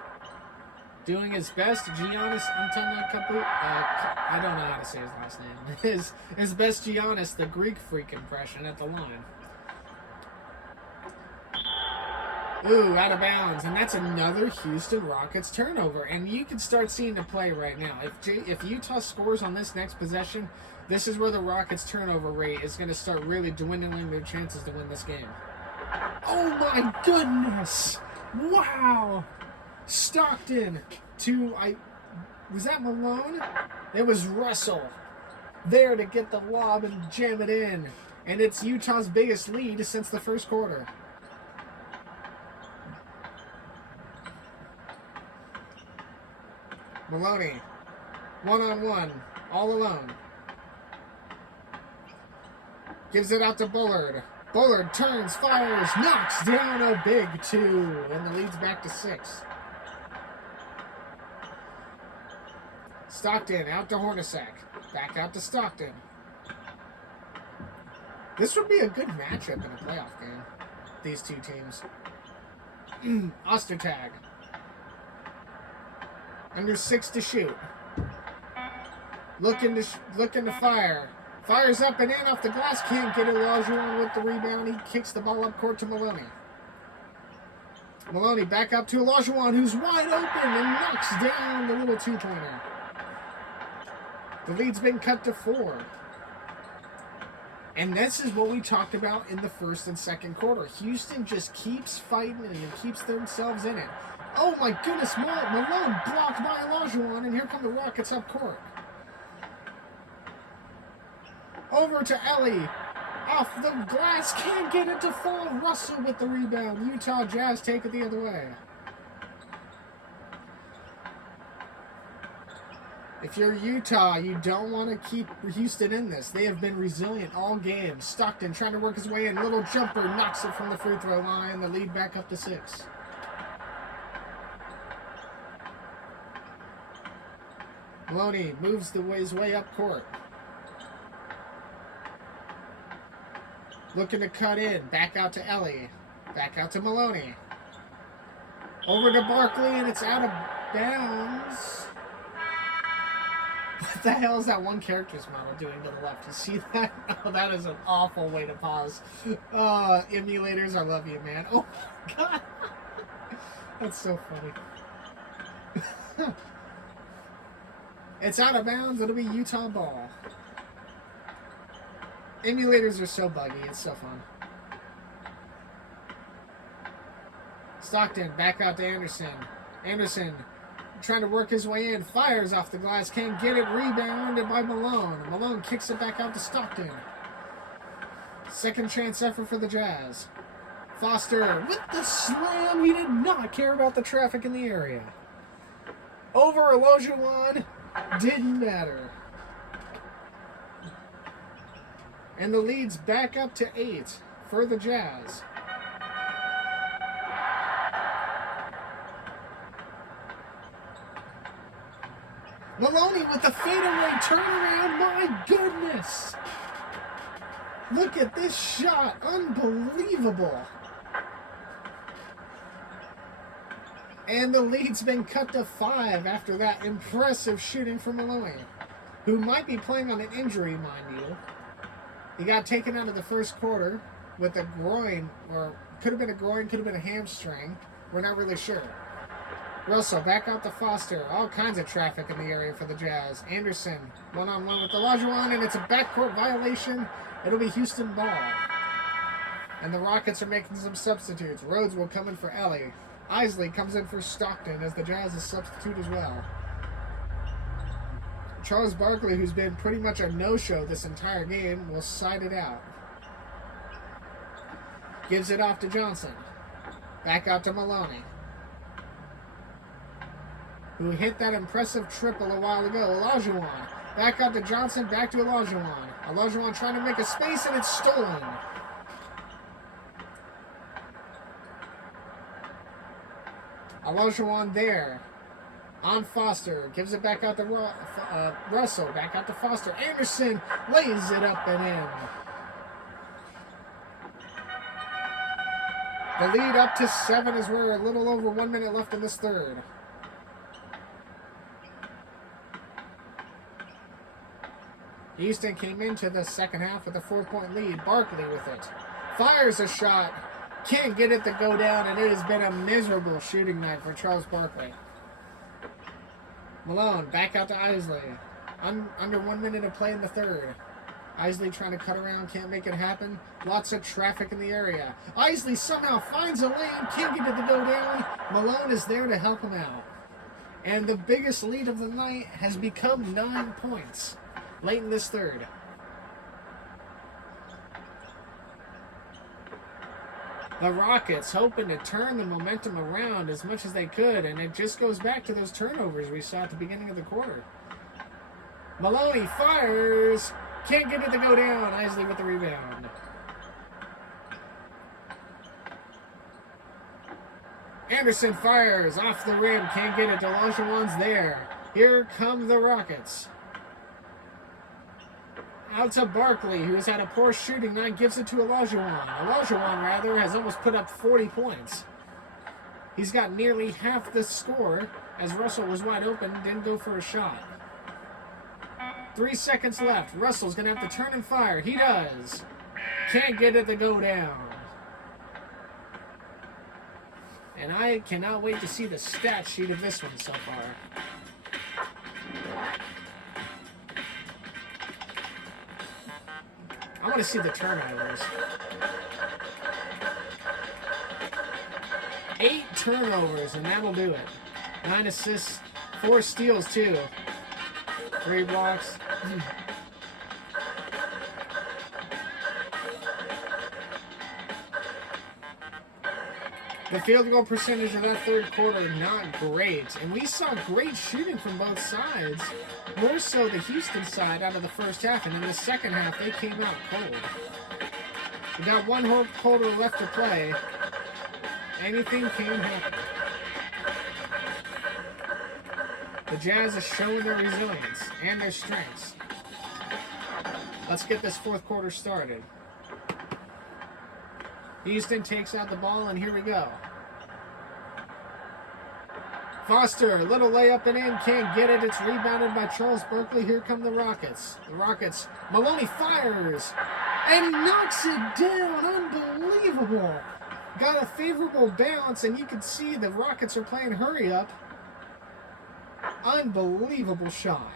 Doing his best, Giannis Antetokounmpo. I don't know how to say his last name. His best Giannis, the Greek freak impression at the line. Ooh, out of bounds, and that's another Houston Rockets turnover. And you can start seeing the play right now. If Utah scores on this next possession, this is where the Rockets' turnover rate is going to start really dwindling their chances to win this game. Oh my goodness! Wow! Stockton was that Malone? It was Russell there to get the lob and jam it in. And it's Utah's biggest lead since the first quarter. Maloney, one-on-one, all alone. Gives it out to Bullard. Bullard turns, fires, knocks down a big 2, and the lead's back to 6. Stockton out to Hornacek. Back out to Stockton. This would be a good matchup in a playoff game, these two teams. Ostertag. Under 6 to shoot. Looking to fire. Fires up and in off the glass. Can't get Olajuwon with the rebound. He kicks the ball up court to Maloney. Maloney back up to Olajuwon, who's wide open and knocks down the little 2-pointer. The lead's been cut to 4. And this is what we talked about in the first and second quarter. Houston just keeps fighting and keeps themselves in it. Oh my goodness, Malone blocked by Olajuwon, and here come the Rockets up court. Over to Ellie. Off the glass, can't get it to fall. Russell with the rebound. Utah Jazz take it the other way. If you're Utah, you don't want to keep Houston in this. They have been resilient all game. Stockton trying to work his way in. Little jumper, knocks it from the free throw line. The lead back up to 6. Maloney moves his way up court. Looking to cut in. Back out to Ellie. Back out to Maloney. Over to Barkley, and it's out of bounds. What the hell is that one character's model doing to the left? You see that? Oh, that is an awful way to pause. Emulators, I love you, man. Oh, my God. That's so funny. It's out of bounds. It'll be Utah ball. Emulators are so buggy. It's so fun. Stockton back out to Anderson. Anderson trying to work his way in. Fires off the glass. Can't get it. Rebounded by Malone. Malone kicks it back out to Stockton. Second chance effort for the Jazz. Foster with the slam. He did not care about the traffic in the area. Over Olajuwon. Didn't matter. And the lead's back up to 8 for the Jazz. Maloney with the fadeaway turnaround. My goodness. Look at this shot. Unbelievable. And the lead's been cut to 5 after that impressive shooting from Maloney, who might be playing on an injury, mind you. He got taken out of the first quarter with a groin, or could have been a groin, could have been a hamstring. We're not really sure. Russell back out to Foster. All kinds of traffic in the area for the Jazz. Anderson one-on-one with Olajuwon, and it's a backcourt violation. It'll be Houston ball. And the Rockets are making some substitutes. Rhodes will come in for Ellie. Isley comes in for Stockton as the Jazz is substitute as well. Charles Barkley, who's been pretty much a no-show this entire game, will side it out. Gives it off to Johnson. Back out to Maloney, who hit that impressive triple a while ago. Olajuwon. Back out to Johnson, back to Olajuwon. Olajuwon trying to make a space, and it's stolen. Olajuwon there. On Foster. Gives it back out to Russell. Back out to Foster. Anderson lays it up and in. The lead up to 7 as we're a little over 1 minute left in this third. Houston came into the second half with a 4-point lead. Barkley with it. Fires a shot. Can't get it to go down, and it has been a miserable shooting night for Charles Barkley. Malone back out to Isley. Under 1 minute of play in the third. Isley trying to cut around, can't make it happen. Lots of traffic in the area. Isley somehow finds a lane, can't get it to go down. Malone is there to help him out. And the biggest lead of the night has become 9 points late in this third. The Rockets hoping to turn the momentum around as much as they could, and it just goes back to those turnovers we saw at the beginning of the quarter. Maloney fires. Can't get it to go down. Isley with the rebound. Anderson fires off the rim. Can't get it. Olajuwon's there. Here come the Rockets. Out to Barkley, who has had a poor shooting night, gives it to Olajuwon. Olajuwon, has almost put up 40 points. He's got nearly half the score, as Russell was wide open, didn't go for a shot. 3 seconds left. Russell's going to have to turn and fire. He does. Can't get it to go down. And I cannot wait to see the stat sheet of this one so far. I want to see the turnovers. 8 turnovers, and that'll do it. 9 assists, 4 steals, too. 3 blocks. The field goal percentage of that third quarter, not great. And we saw great shooting from both sides. More so the Houston side out of the first half. And in the second half, they came out cold. We got 1 whole quarter left to play. Anything can happen. The Jazz are showing their resilience and their strengths. Let's get this fourth quarter started. Houston takes out the ball, and here we go. Foster, little layup and in, can't get it. It's rebounded by Charles Barkley. Here come the Rockets. The Rockets, Maloney fires, and he knocks it down. Unbelievable. Got a favorable bounce, and you can see the Rockets are playing hurry up. Unbelievable shot.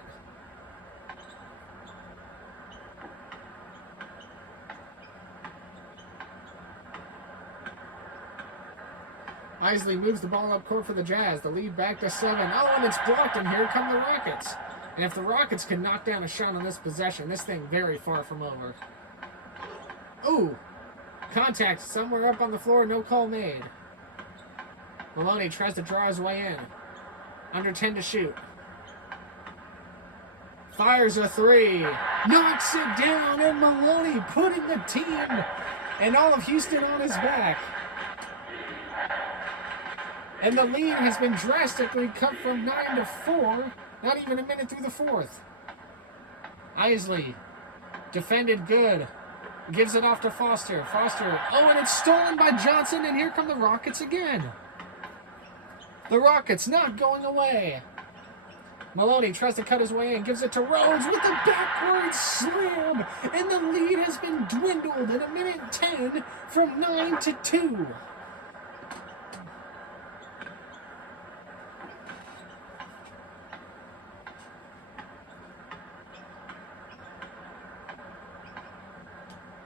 Isley moves the ball up court for the Jazz. The lead back to 7. Oh, and it's blocked, and here come the Rockets. And if the Rockets can knock down a shot on this possession, this thing very far from over. Ooh. Contact somewhere up on the floor, no call made. Maloney tries to draw his way in. Under 10 to shoot. Fires a 3. Knocks it down, and Maloney putting the team and all of Houston on his back. And the lead has been drastically cut from 9 to 4 Not even a minute through the fourth. Isley, defended good. Gives it off to Foster. Foster, oh, and it's stolen by Johnson, and here come the Rockets again. The Rockets not going away. Maloney tries to cut his way in, gives it to Rhodes with the backward slam, and the lead has been dwindled in a minute 10 from 9 to 2.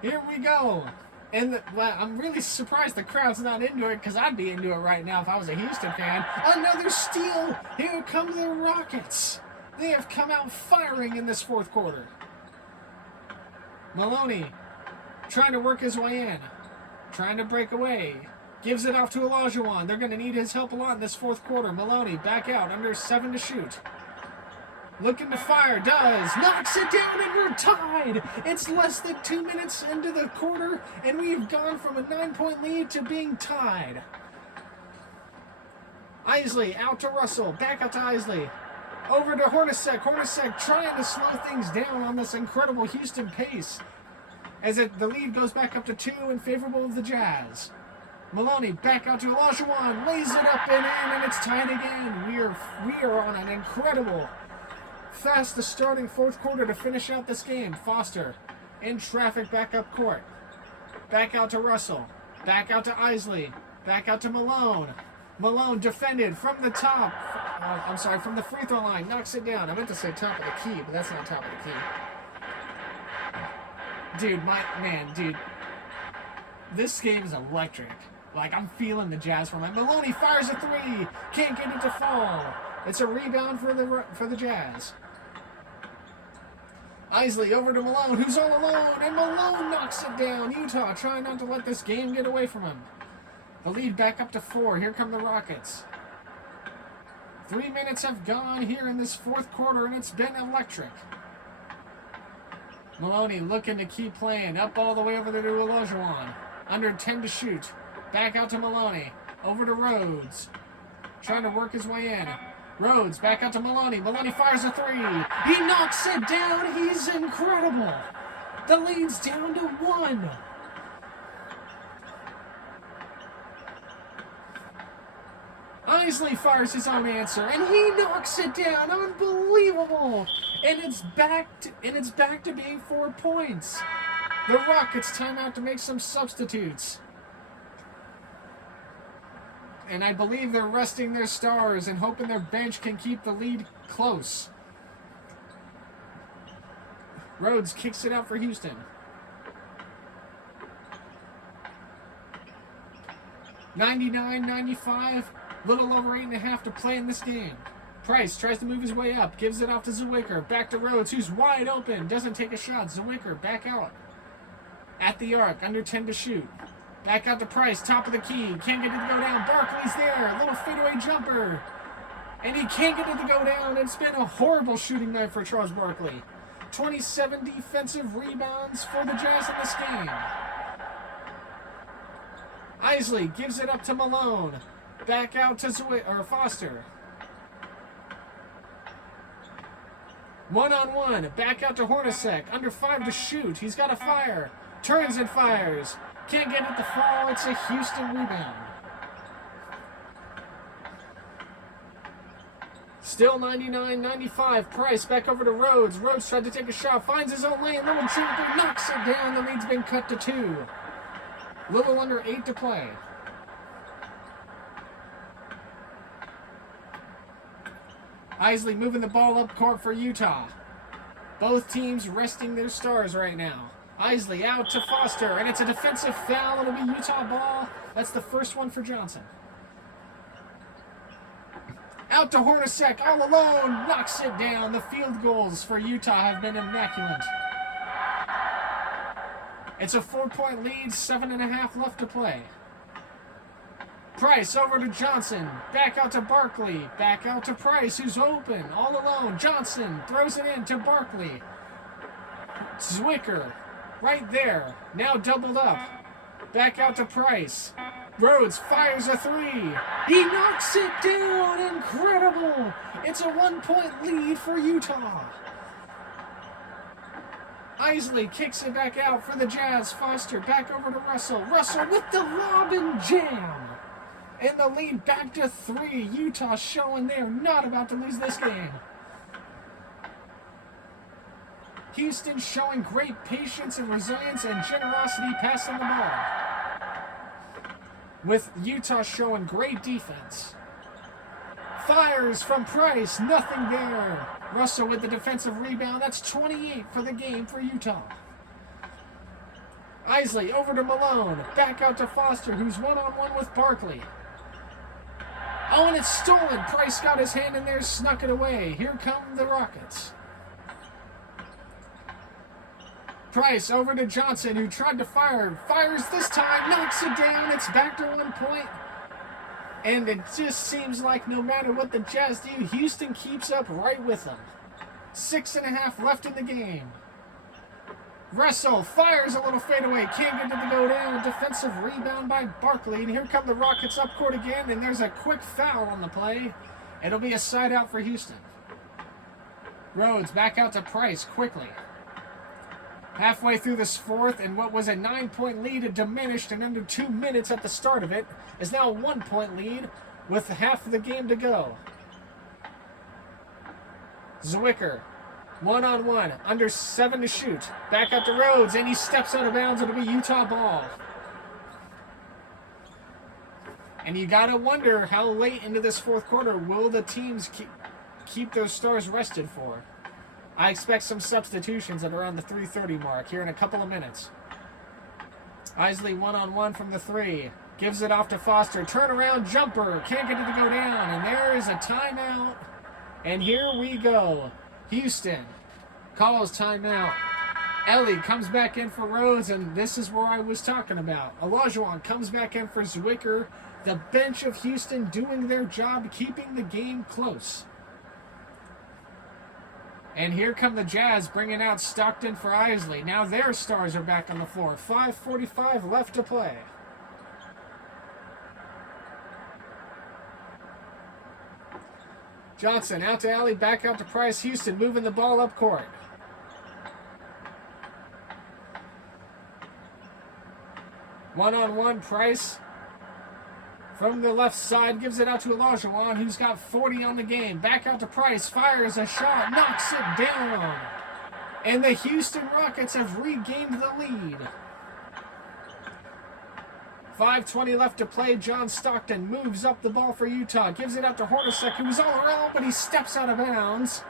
Here we go. And I'm really surprised the crowd's not into it, because I'd be into it right now if I was a Houston fan. Another steal. Here come the Rockets. They have come out firing in this fourth quarter. Maloney trying to work his way in. Trying to break away. Gives it off to Olajuwon. They're going to need his help a lot in this fourth quarter. Maloney back out, under 7 to shoot. Looking to fire, does, knocks it down, and we're tied. It's less than 2 minutes into the quarter, and we've gone from a 9-point lead to being tied. Isley out to Russell, back out to Isley. Over to Hornacek. Hornacek trying to slow things down on this incredible Houston pace. As the lead goes back up to 2 in favorable of the Jazz. Maloney back out to Olajuwon, lays it up and in, and it's tied again. We are on an incredible fast the starting fourth quarter to finish out this game. Foster in traffic back up court. Back out to Russell. Back out to Isley. Back out to Malone. Malone defended from the top. From the free throw line. Knocks it down. I meant to say top of the key, but that's not top of the key. Dude, this game is electric. Like, I'm feeling the Jazz from it. Maloney fires a 3. Can't get it to fall. It's a rebound for the Jazz. Isley over to Malone, who's all alone, and Malone knocks it down. Utah trying not to let this game get away from him. The lead back up to 4. Here come the Rockets. 3 minutes have gone here in this fourth quarter, and it's been electric. Maloney looking to keep playing. Up all the way over there to Olajuwon. Under 10 to shoot. Back out to Maloney. Over to Rhodes. Trying to work his way in. Rhodes back out to Maloney. Maloney fires a 3. He knocks it down. He's incredible. The lead's down to 1. Isley fires his own answer, and he knocks it down. Unbelievable. And it's back to being 4 points. The Rockets timeout to make some substitutes. And I believe they're resting their stars and hoping their bench can keep the lead close. Rhodes kicks it out for Houston. 99-95, little over 8.5 to play in this game. Price tries to move his way up, gives it off to Zwicker. Back to Rhodes, who's wide open, doesn't take a shot. Zwicker back out. At the arc, under 10 to shoot. Back out to Price, top of the key. Can't get it to go down. Barkley's there. Little fadeaway jumper. And he can't get it to go down. It's been a horrible shooting night for Charles Barkley. 27 defensive rebounds for the Jazz in this game. Isley gives it up to Malone. Back out to Foster. 1-on-1. Back out to Hornacek. Under 5 to shoot. He's got a fire. Turns and fires. Can't get it to fall. It's a Houston rebound. Still 99-95. Price back over to Rhodes. Rhodes tried to take a shot. Finds his own lane. Little jumper. Knocks it down. The lead's been cut to 2. Little under 8 to play. Isley moving the ball up court for Utah. Both teams resting their stars right now. Isley out to Foster, and it's a defensive foul. It'll be Utah ball. That's the first one for Johnson. Out to Hornacek, all alone, knocks it down. The field goals for Utah have been immaculate. It's a 4-point lead, 7.5 left to play. Price over to Johnson, back out to Barkley, back out to Price, who's open, all alone. Johnson throws it in to Barkley. Zwicker, right there, now doubled up. Back out to Price. Rhodes fires a 3. He knocks it down. Incredible. It's a 1-point lead for Utah. Isley kicks it back out for the Jazz. Foster back over to Russell. Russell with the lob and jam. And the lead back to 3. Utah showing they're not about to lose this game. Houston showing great patience and resilience and generosity passing the ball. With Utah showing great defense. Fires from Price, nothing there. Russell with the defensive rebound. That's 28 for the game for Utah. Isley over to Malone. Back out to Foster, who's one-on-one with Barkley. Oh, and it's stolen. Price got his hand in there, snuck it away. Here come the Rockets. Price over to Johnson, who tried to fire. Fires this time, knocks it down. It's back to 1 point. And it just seems like no matter what the Jazz do, Houston keeps up right with them. 6.5 left in the game. Russell fires a little fadeaway. Can't get it to go down. Defensive rebound by Barkley. And here come the Rockets up court again. And there's a quick foul on the play. It'll be a side out for Houston. Rhodes back out to Price quickly. Halfway through this fourth, and what was a 9-point lead had diminished in under 2 minutes at the start of it, is now a 1-point lead with half of the game to go. Zwicker, one-on-one, under 7 to shoot. Back out to Rhodes, and he steps out of bounds. It'll be Utah ball. And you gotta wonder how late into this fourth quarter will the teams keep those stars rested for. I expect some substitutions at around the 3:30 mark here in a couple of minutes. Isley one-on-one from the 3. Gives it off to Foster. Turnaround jumper. Can't get it to go down. And there is a timeout. And here we go. Houston calls timeout. Ellie comes back in for Rhodes, and this is where I was talking about. Olajuwon comes back in for Zwicker. The bench of Houston doing their job, keeping the game close. And here come the Jazz bringing out Stockton for Isley. Now their stars are back on the floor. 5:45 left to play. Johnson out to Alley, back out to Price. Houston moving the ball up court. One-on-one, Price from the left side gives it out to Olajuwon, who's got 40 on the game. Back out to Price, fires a shot, knocks it down. And the Houston Rockets have regained the lead. 5:20 left to play. John Stockton moves up the ball for Utah. Gives it out to Hornacek, who's all around, but he steps out of bounds.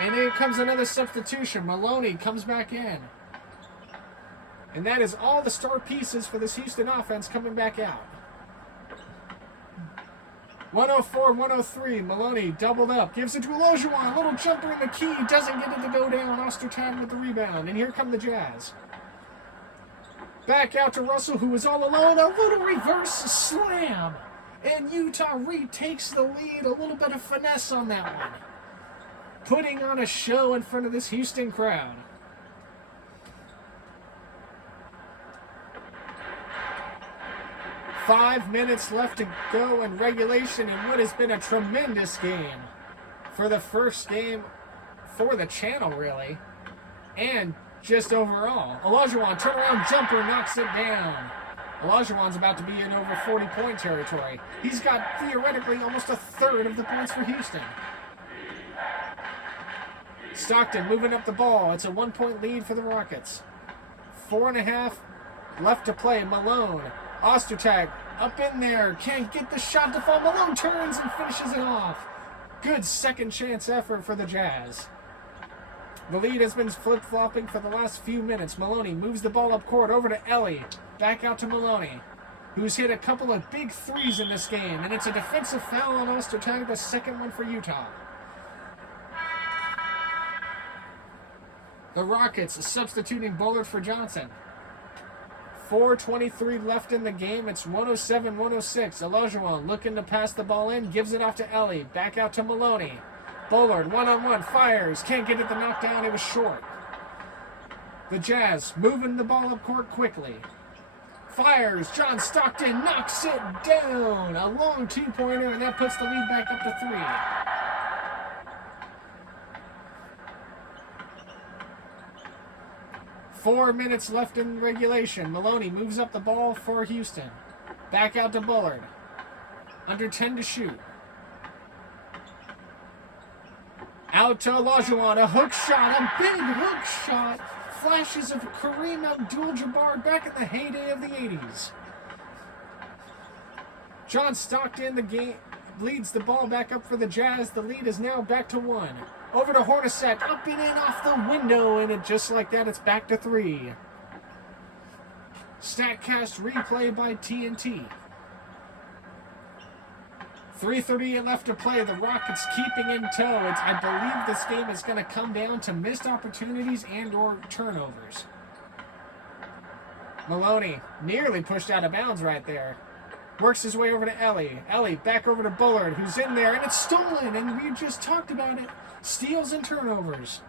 And here comes another substitution. Maloney comes back in. And that is all the star pieces for this Houston offense coming back out. 104-103. Maloney doubled up. Gives it to Olajuwon. A little jumper in the key. Doesn't get it to go down. Ostertag with the rebound. And here come the Jazz. Back out to Russell, who was all alone. A little reverse slam. And Utah retakes the lead. A little bit of finesse on that one. Putting on a show in front of this Houston crowd. Five minutes left to go in regulation in what has been a tremendous game. For the first game for the channel, really. And just overall. Olajuwon, turnaround jumper, knocks it down. Olajuwon's about to be in over 40-point territory. He's got, theoretically, almost a third of the points for Houston. Stockton moving up the ball. It's a 1-point lead for the Rockets. 4.5 left to play. Malone. Ostertag up in there. Can't get the shot to fall. Malone turns and finishes it off. Good second chance effort for the Jazz. The lead has been flip-flopping for the last few minutes. Maloney moves the ball up court over to Ellie. Back out to Maloney, who's hit a couple of big threes in this game. And it's a defensive foul on Ostertag, the second one for Utah. The Rockets substituting Bullard for Johnson. 4:23 left in the game. It's 107-106. Olajuwon looking to pass the ball in. Gives it off to Ellie. Back out to Maloney. Bullard, one-on-one, fires. Can't get it to knock down. It was short. The Jazz moving the ball up court quickly. Fires. John Stockton knocks it down. A long two-pointer, and that puts the lead back up to 3. 4 minutes left in regulation. Maloney moves up the ball for Houston. Back out to Bullard. Under 10 to shoot. Out to Olajuwon. A hook shot. A big hook shot. Flashes of Kareem Abdul-Jabbar back in the heyday of the 80s. John Stockton, the game, leads the ball back up for the Jazz. The lead is now back to 1. Over to Hornacek, up and in off the window, and just like that, it's back to 3. StatCast replay by TNT. 3:38 left to play. The Rockets keeping in tow. I believe this game is going to come down to missed opportunities and or turnovers. Maloney nearly pushed out of bounds right there. Works his way over to Ellie. Ellie back over to Bullard, who's in there, and it's stolen, and we just talked about it. Steals and turnovers.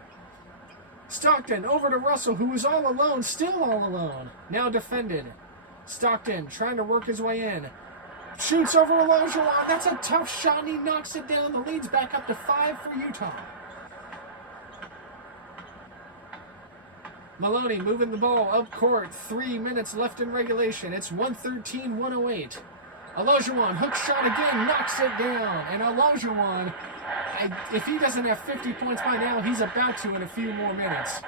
Stockton over to Russell, who was all alone, still all alone. Now defended. Stockton trying to work his way in. Shoots over Olajuwon. That's a tough shot, and he knocks it down. The lead's back up to 5 for Utah. Maloney moving the ball up court. 3 minutes left in regulation. It's 113-108. Olajuwon, hook shot again, knocks it down. And Olajuwon, if he doesn't have 50 points by now, he's about to in a few more minutes.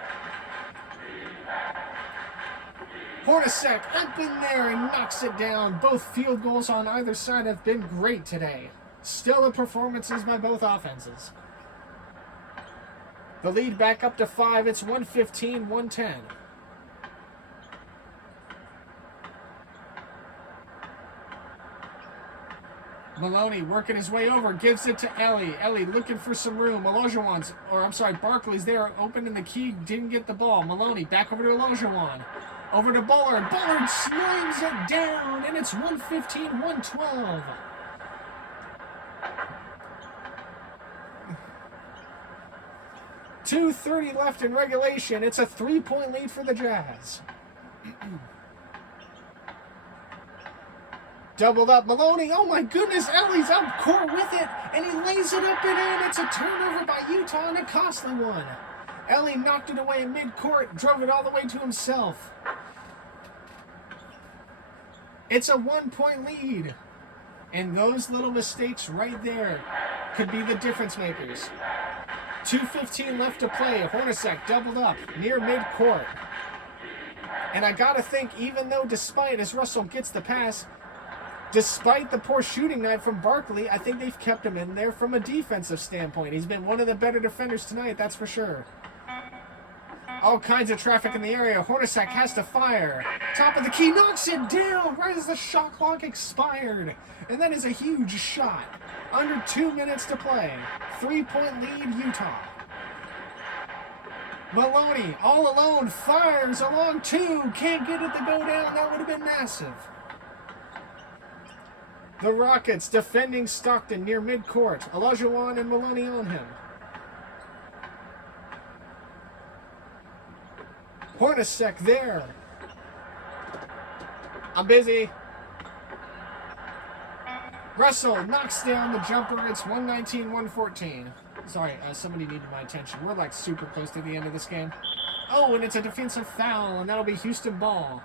Hornacek up in there and knocks it down. Both field goals on either side have been great today. Stellar performances by both offenses. The lead back up to 5. It's 115-110. Maloney working his way over, gives it to Ellie. Ellie looking for some room. Barkley's there, open in the key, didn't get the ball. Maloney back over to Olajuwon. Over to Bullard. Bullard slams it down, and it's 115-112. .230 left in regulation. It's a 3-point lead for the Jazz. Doubled up. Maloney, oh my goodness, Ellie's up court with it, and he lays it up and in. It's a turnover by Utah and a costly one. Ellie knocked it away in mid-court, drove it all the way to himself. It's a 1-point lead. And those little mistakes right there could be the difference makers. 2:15 left to play. Hornacek doubled up near mid-court. And I gotta think, even though as Russell gets the pass, despite the poor shooting night from Barkley, I think they've kept him in there from a defensive standpoint. He's been one of the better defenders tonight, that's for sure. All kinds of traffic in the area. Hornacek has to fire. Top of the key, knocks it down right as the shot clock expired. And that is a huge shot. Under 2 minutes to play. 3-point lead, Utah. Maloney, all alone, fires along 2. Can't get it to go down. That would have been massive. The Rockets defending Stockton near midcourt. Olajuwon and Maloney on him. Hornacek there. I'm busy. Russell knocks down the jumper. It's 119-114. Sorry, somebody needed my attention. We're like super close to the end of this game. Oh, and it's a defensive foul, and that'll be Houston ball.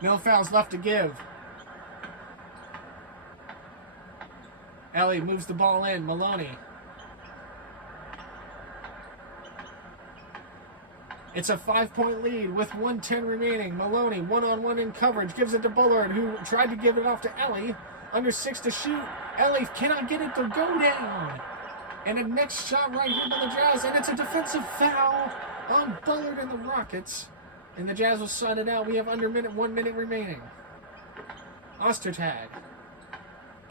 No fouls left to give. Ellie moves the ball in. Maloney. It's a 5-point lead with 1:10 remaining. Maloney, one-on-one in coverage, gives it to Bullard, who tried to give it off to Ellie. Under 6 to shoot. Ellie cannot get it to go down. And a next shot right here by the Jazz, and it's a defensive foul on Bullard and the Rockets. And the Jazz will sign it out. We have under 1 minute remaining. Ostertag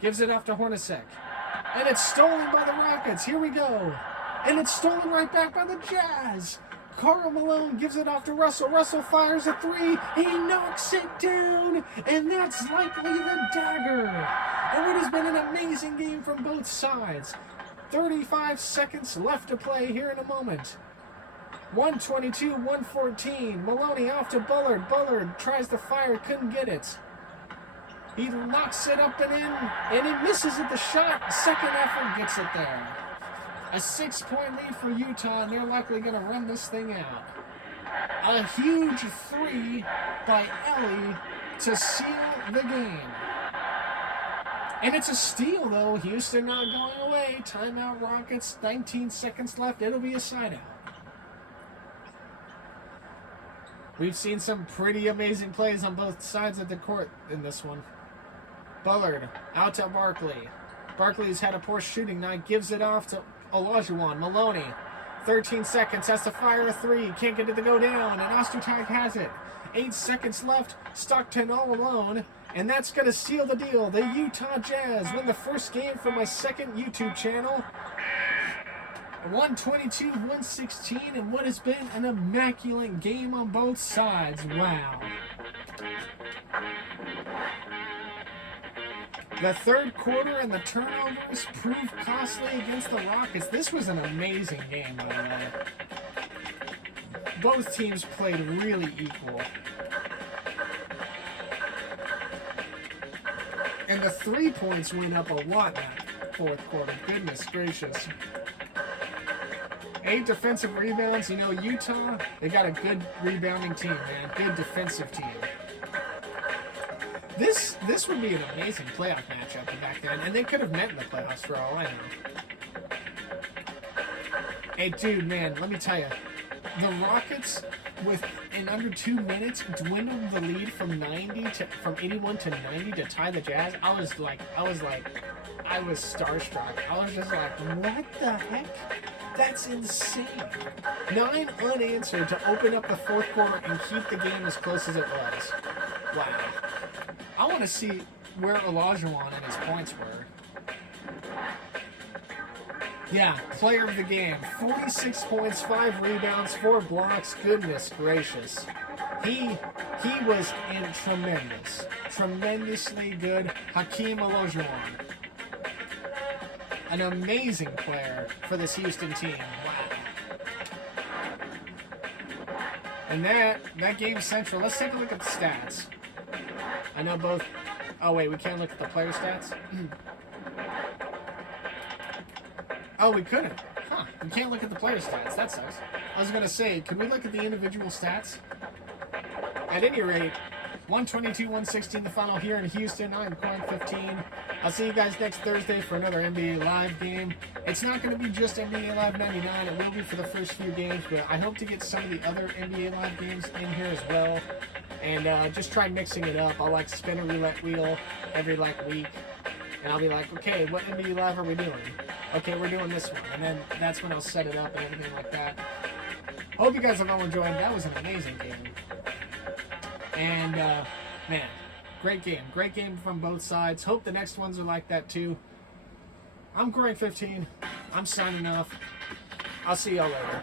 gives it off to Hornacek. And it's stolen by the Rockets. Here we go. And it's stolen right back by the Jazz. Karl Malone gives it off to Russell. Russell fires a 3. He knocks it down. And that's likely the dagger. And what has been an amazing game from both sides. 35 seconds left to play here in a moment. 122-114. Maloney off to Bullard. Bullard tries to fire, couldn't get it. He knocks it up and in, and he misses at the shot. Second effort gets it there. A 6-point lead for Utah, and they're likely going to run this thing out. A huge three by Ellie to seal the game. And it's a steal, though. Houston not going away. Timeout Rockets, 19 seconds left. It'll be a side out. We've seen some pretty amazing plays on both sides of the court in this one. Bullard out to Barkley. Barkley's had a poor shooting night. Gives it off to Olajuwon. Maloney, 13 seconds, has to fire a three. Can't get it to go down, and Ostertag has it. 8 seconds left. Stockton all alone. And that's going to seal the deal. The Utah Jazz win the first game for my second YouTube channel. 122-116 in what has been an immaculate game on both sides. Wow. The third quarter and the turnovers proved costly against the Rockets. This was an amazing game, by the way. Both teams played really equal. And the 3 points went up a lot in that fourth quarter. Goodness gracious. 8 defensive rebounds. You know, Utah, they got a good rebounding team, man. Good defensive team. This would be an amazing playoff matchup back then, and they could have met in the playoffs for all I know. Hey, dude, man, let me tell you, the Rockets, in under 2 minutes, dwindled the lead from 81 to 90 to tie the Jazz. I was starstruck. I was just like, what the heck? That's insane. 9 unanswered to open up the fourth quarter and keep the game as close as it was. Wow. I want to see where Olajuwon and his points were. Yeah, player of the game. 46 points, 5 rebounds, 4 blocks. Goodness gracious. He was tremendous. Tremendously good. Hakeem Olajuwon. An amazing player for this Houston team. Wow. And that game central. Let's take a look at the stats. I know both. Oh wait, we can't look at the player stats. Oh, we couldn't. Huh? We can't look at the player stats. That sucks. I was gonna say, could we look at the individual stats? At any rate, 122-116 the final here in Houston. I'm Corang 15. I'll see you guys next Thursday for another NBA Live game. It's not going to be just NBA Live 99. It will be for the first few games, but I hope to get some of the other NBA Live games in here as well. And just try mixing it up. I'll spin a roulette wheel every week. And I'll be like, okay, what NBA Live are we doing? Okay, we're doing this one. And then that's when I'll set it up and everything like that. Hope you guys have all enjoyed. That was an amazing game. And, man, great game. Great game from both sides. Hope the next ones are like that, too. I'm Corang 15. I'm signing off. I'll see y'all later.